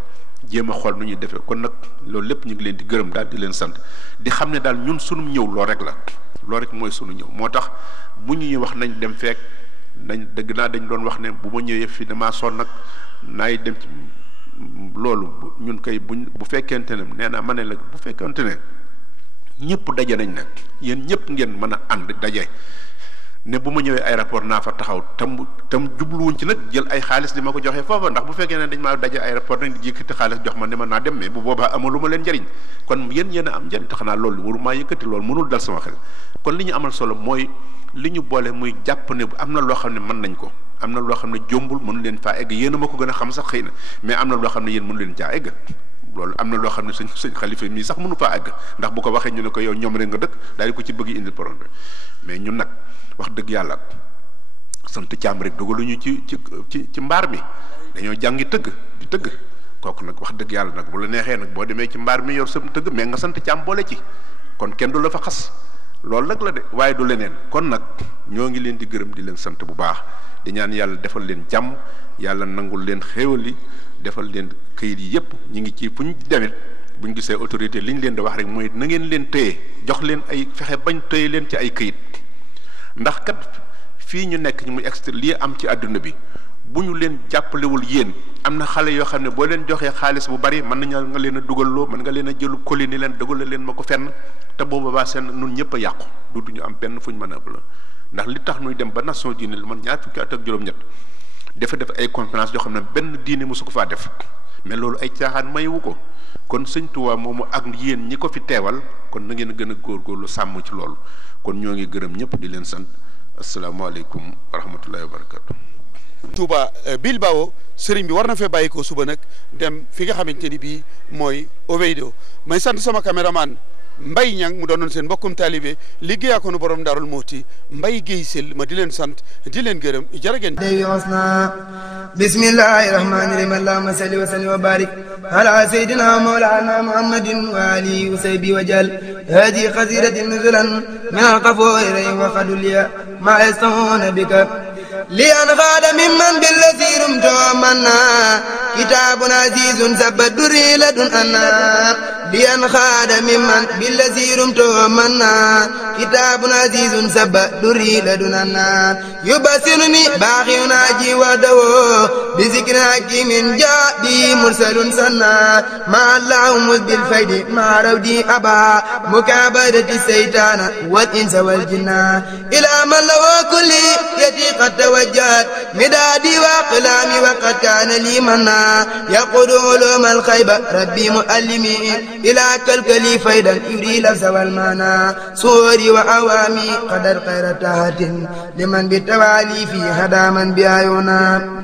jéem a xool nu ñuy defee kon nag loolu lépp ñu ngi leen di gërëm daal di leen sant di xam ne daal ñun sunu ñëw loolu rek la loolu rek mooy sunu ñëw moo tax bu ñuy wax nañ dem fekk nañ dëgg naa dañ doon wax ne bu ma ñëwee fii damaa sonn nag naay dem ci loolu ñun koy bu fekkente ne nee naa ma ne la bu fekkente ne ñëpp daje nañ nag yéen ñëpp ngeen mën a ànd daje ne bu ma ñëwee aéroport naa fa taxaw tam jubluwuñ ci nag jël ay xaalis di ma ko joxee foofa ndax bu fekkee ne dañ maa daje aéroport nag di yëkkati xaalis jox ma ne ma naa dem mais bu boobaa amalu ma leen njëriñ kon yéen a am njëriñ tax naa loolu waru maa yëkkati loolu mënul dal sama xel kon li ñu amal solo mooy li ñu boole muy jàpp ne am na loo xam ne mën nañ ko am na loo xam ne jombul mënu leen faa egg yéen a ma ko gën a xam sax xëy na mais am na loo xam ne yéen mënu leen caa egg loolu am na loo xam ne sëñ xalifa mii sax mënu faa àgg ndax bu ko waxee ñu ne ko yow ñoom rek nga dëkk daal di ko ci bëgg indil problème mais ñun nag wax dëgg yàlla sant Caam rek dugaluñu ci mbaar mi dañoo jàngi tëgg di tëgg kooku nag wax dëgg yàlla nag bu la neexee nag boo demee ci mbaar mi yor sa tëgg mais nga sant Caam boole ci kon kenn du la fa xas loolu nag la de waaye du leneen kon nag ñoo ngi leen di gërëm di leen sant bu baax di ñaan yàlla defal leen jàmm yàlla nangul leen xéewal yi defal leen këyit yi yëpp ñu ngi ci fu ñu demit bu ñu gisee autorité li ñu leen di wax rek mooy na ngeen leen téye jox leen ay fexe bañ téye leen ci ay këyit ndax kat fii ñu nekk ñu muy extra lii am ci àdduna bi bu ñu leen jàppalewul yéen am na xale yoo xam ne boo leen joxee xaalis bu bari mën nañu nga leen a dugaloo mën nga leen a jëlu koli ni leen dugal leen ma ko fenn te boobu baa seen nun ñëpp a yàqu duñu am benn fu ñu mën a la ndax li tax nuy dem ba nation diine man ñaar fukki at ak juróom-ñett dafa def ay conférence yoo xam ne benn diine mosu ko faa def mais loolu ay caaxaan mayewu ko kon sëñ Tuubaa moomu ak yéen ñi ko fi teewal kon na ngeen gën a góorgóorlu sàmm ci loolu kon ñoo ngi gërëm ñëpp di leen sant asalaamaaleykum wa rahmatullahi wa barakatu Touba Bilbao sëriñ bi war na fee bàyyi ko suba nag dem fi nga xamante ni bii mooy Oviedo may sant sama caméraman Mbay Ñang mu doonoon seen mbokkum taalibe liggéeyaa ko nu borom Daarul Muhti Mbay Géy Sel ma di leen sant di leen gërëm jërë ngeen bismillahi rahmani rahim allahumma salli wa sallim wa barik ala sayyidina mawlana muhammadin wa alihi wa sahbihi wa jal hadi qasiratin nuzulan min al-ghafuri rahim wa qaduliya ma yastahuna bika لأن غاد ممن بالذي رمت منا كتاب عزيز سب الدري لدن أنا لأن غاد ممن بالذي رمت منا كتاب عزيز سب الدري لدن أنا يبصرني باغي ناجي ودو بذكر حكيم جاء بي مرسل سنا مع الله بالفيد مع رودي أبا مكابرة السيطان والإنس والجنة إلى من له كل يتي قد توجهت مدادي وأقلامي وقد كان لي منا يقود علوم الخيبة ربي مؤلمي إلى كالكلي فيدا يري لفظ والمعنى صوري وأوامي قدر خير تهت لمن بالتوالي في هدى من بأعينا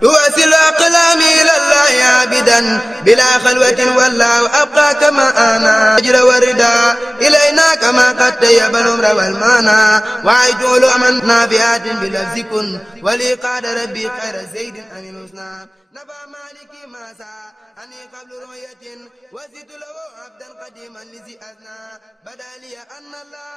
توصل أقلامي إلى الله عابدا بلا خلوة والله أبقى كما أنا أجر وردا إلينا كما قد طيب الأمر والمعنى وعيدول من نافعات بلفظ كن ولي قاد ربي خير زيد عن الحسنى نبى مالكي ما سعى أني قبل رؤية وزدت له عبدا قديما لذي أذنى بدا لي أن الله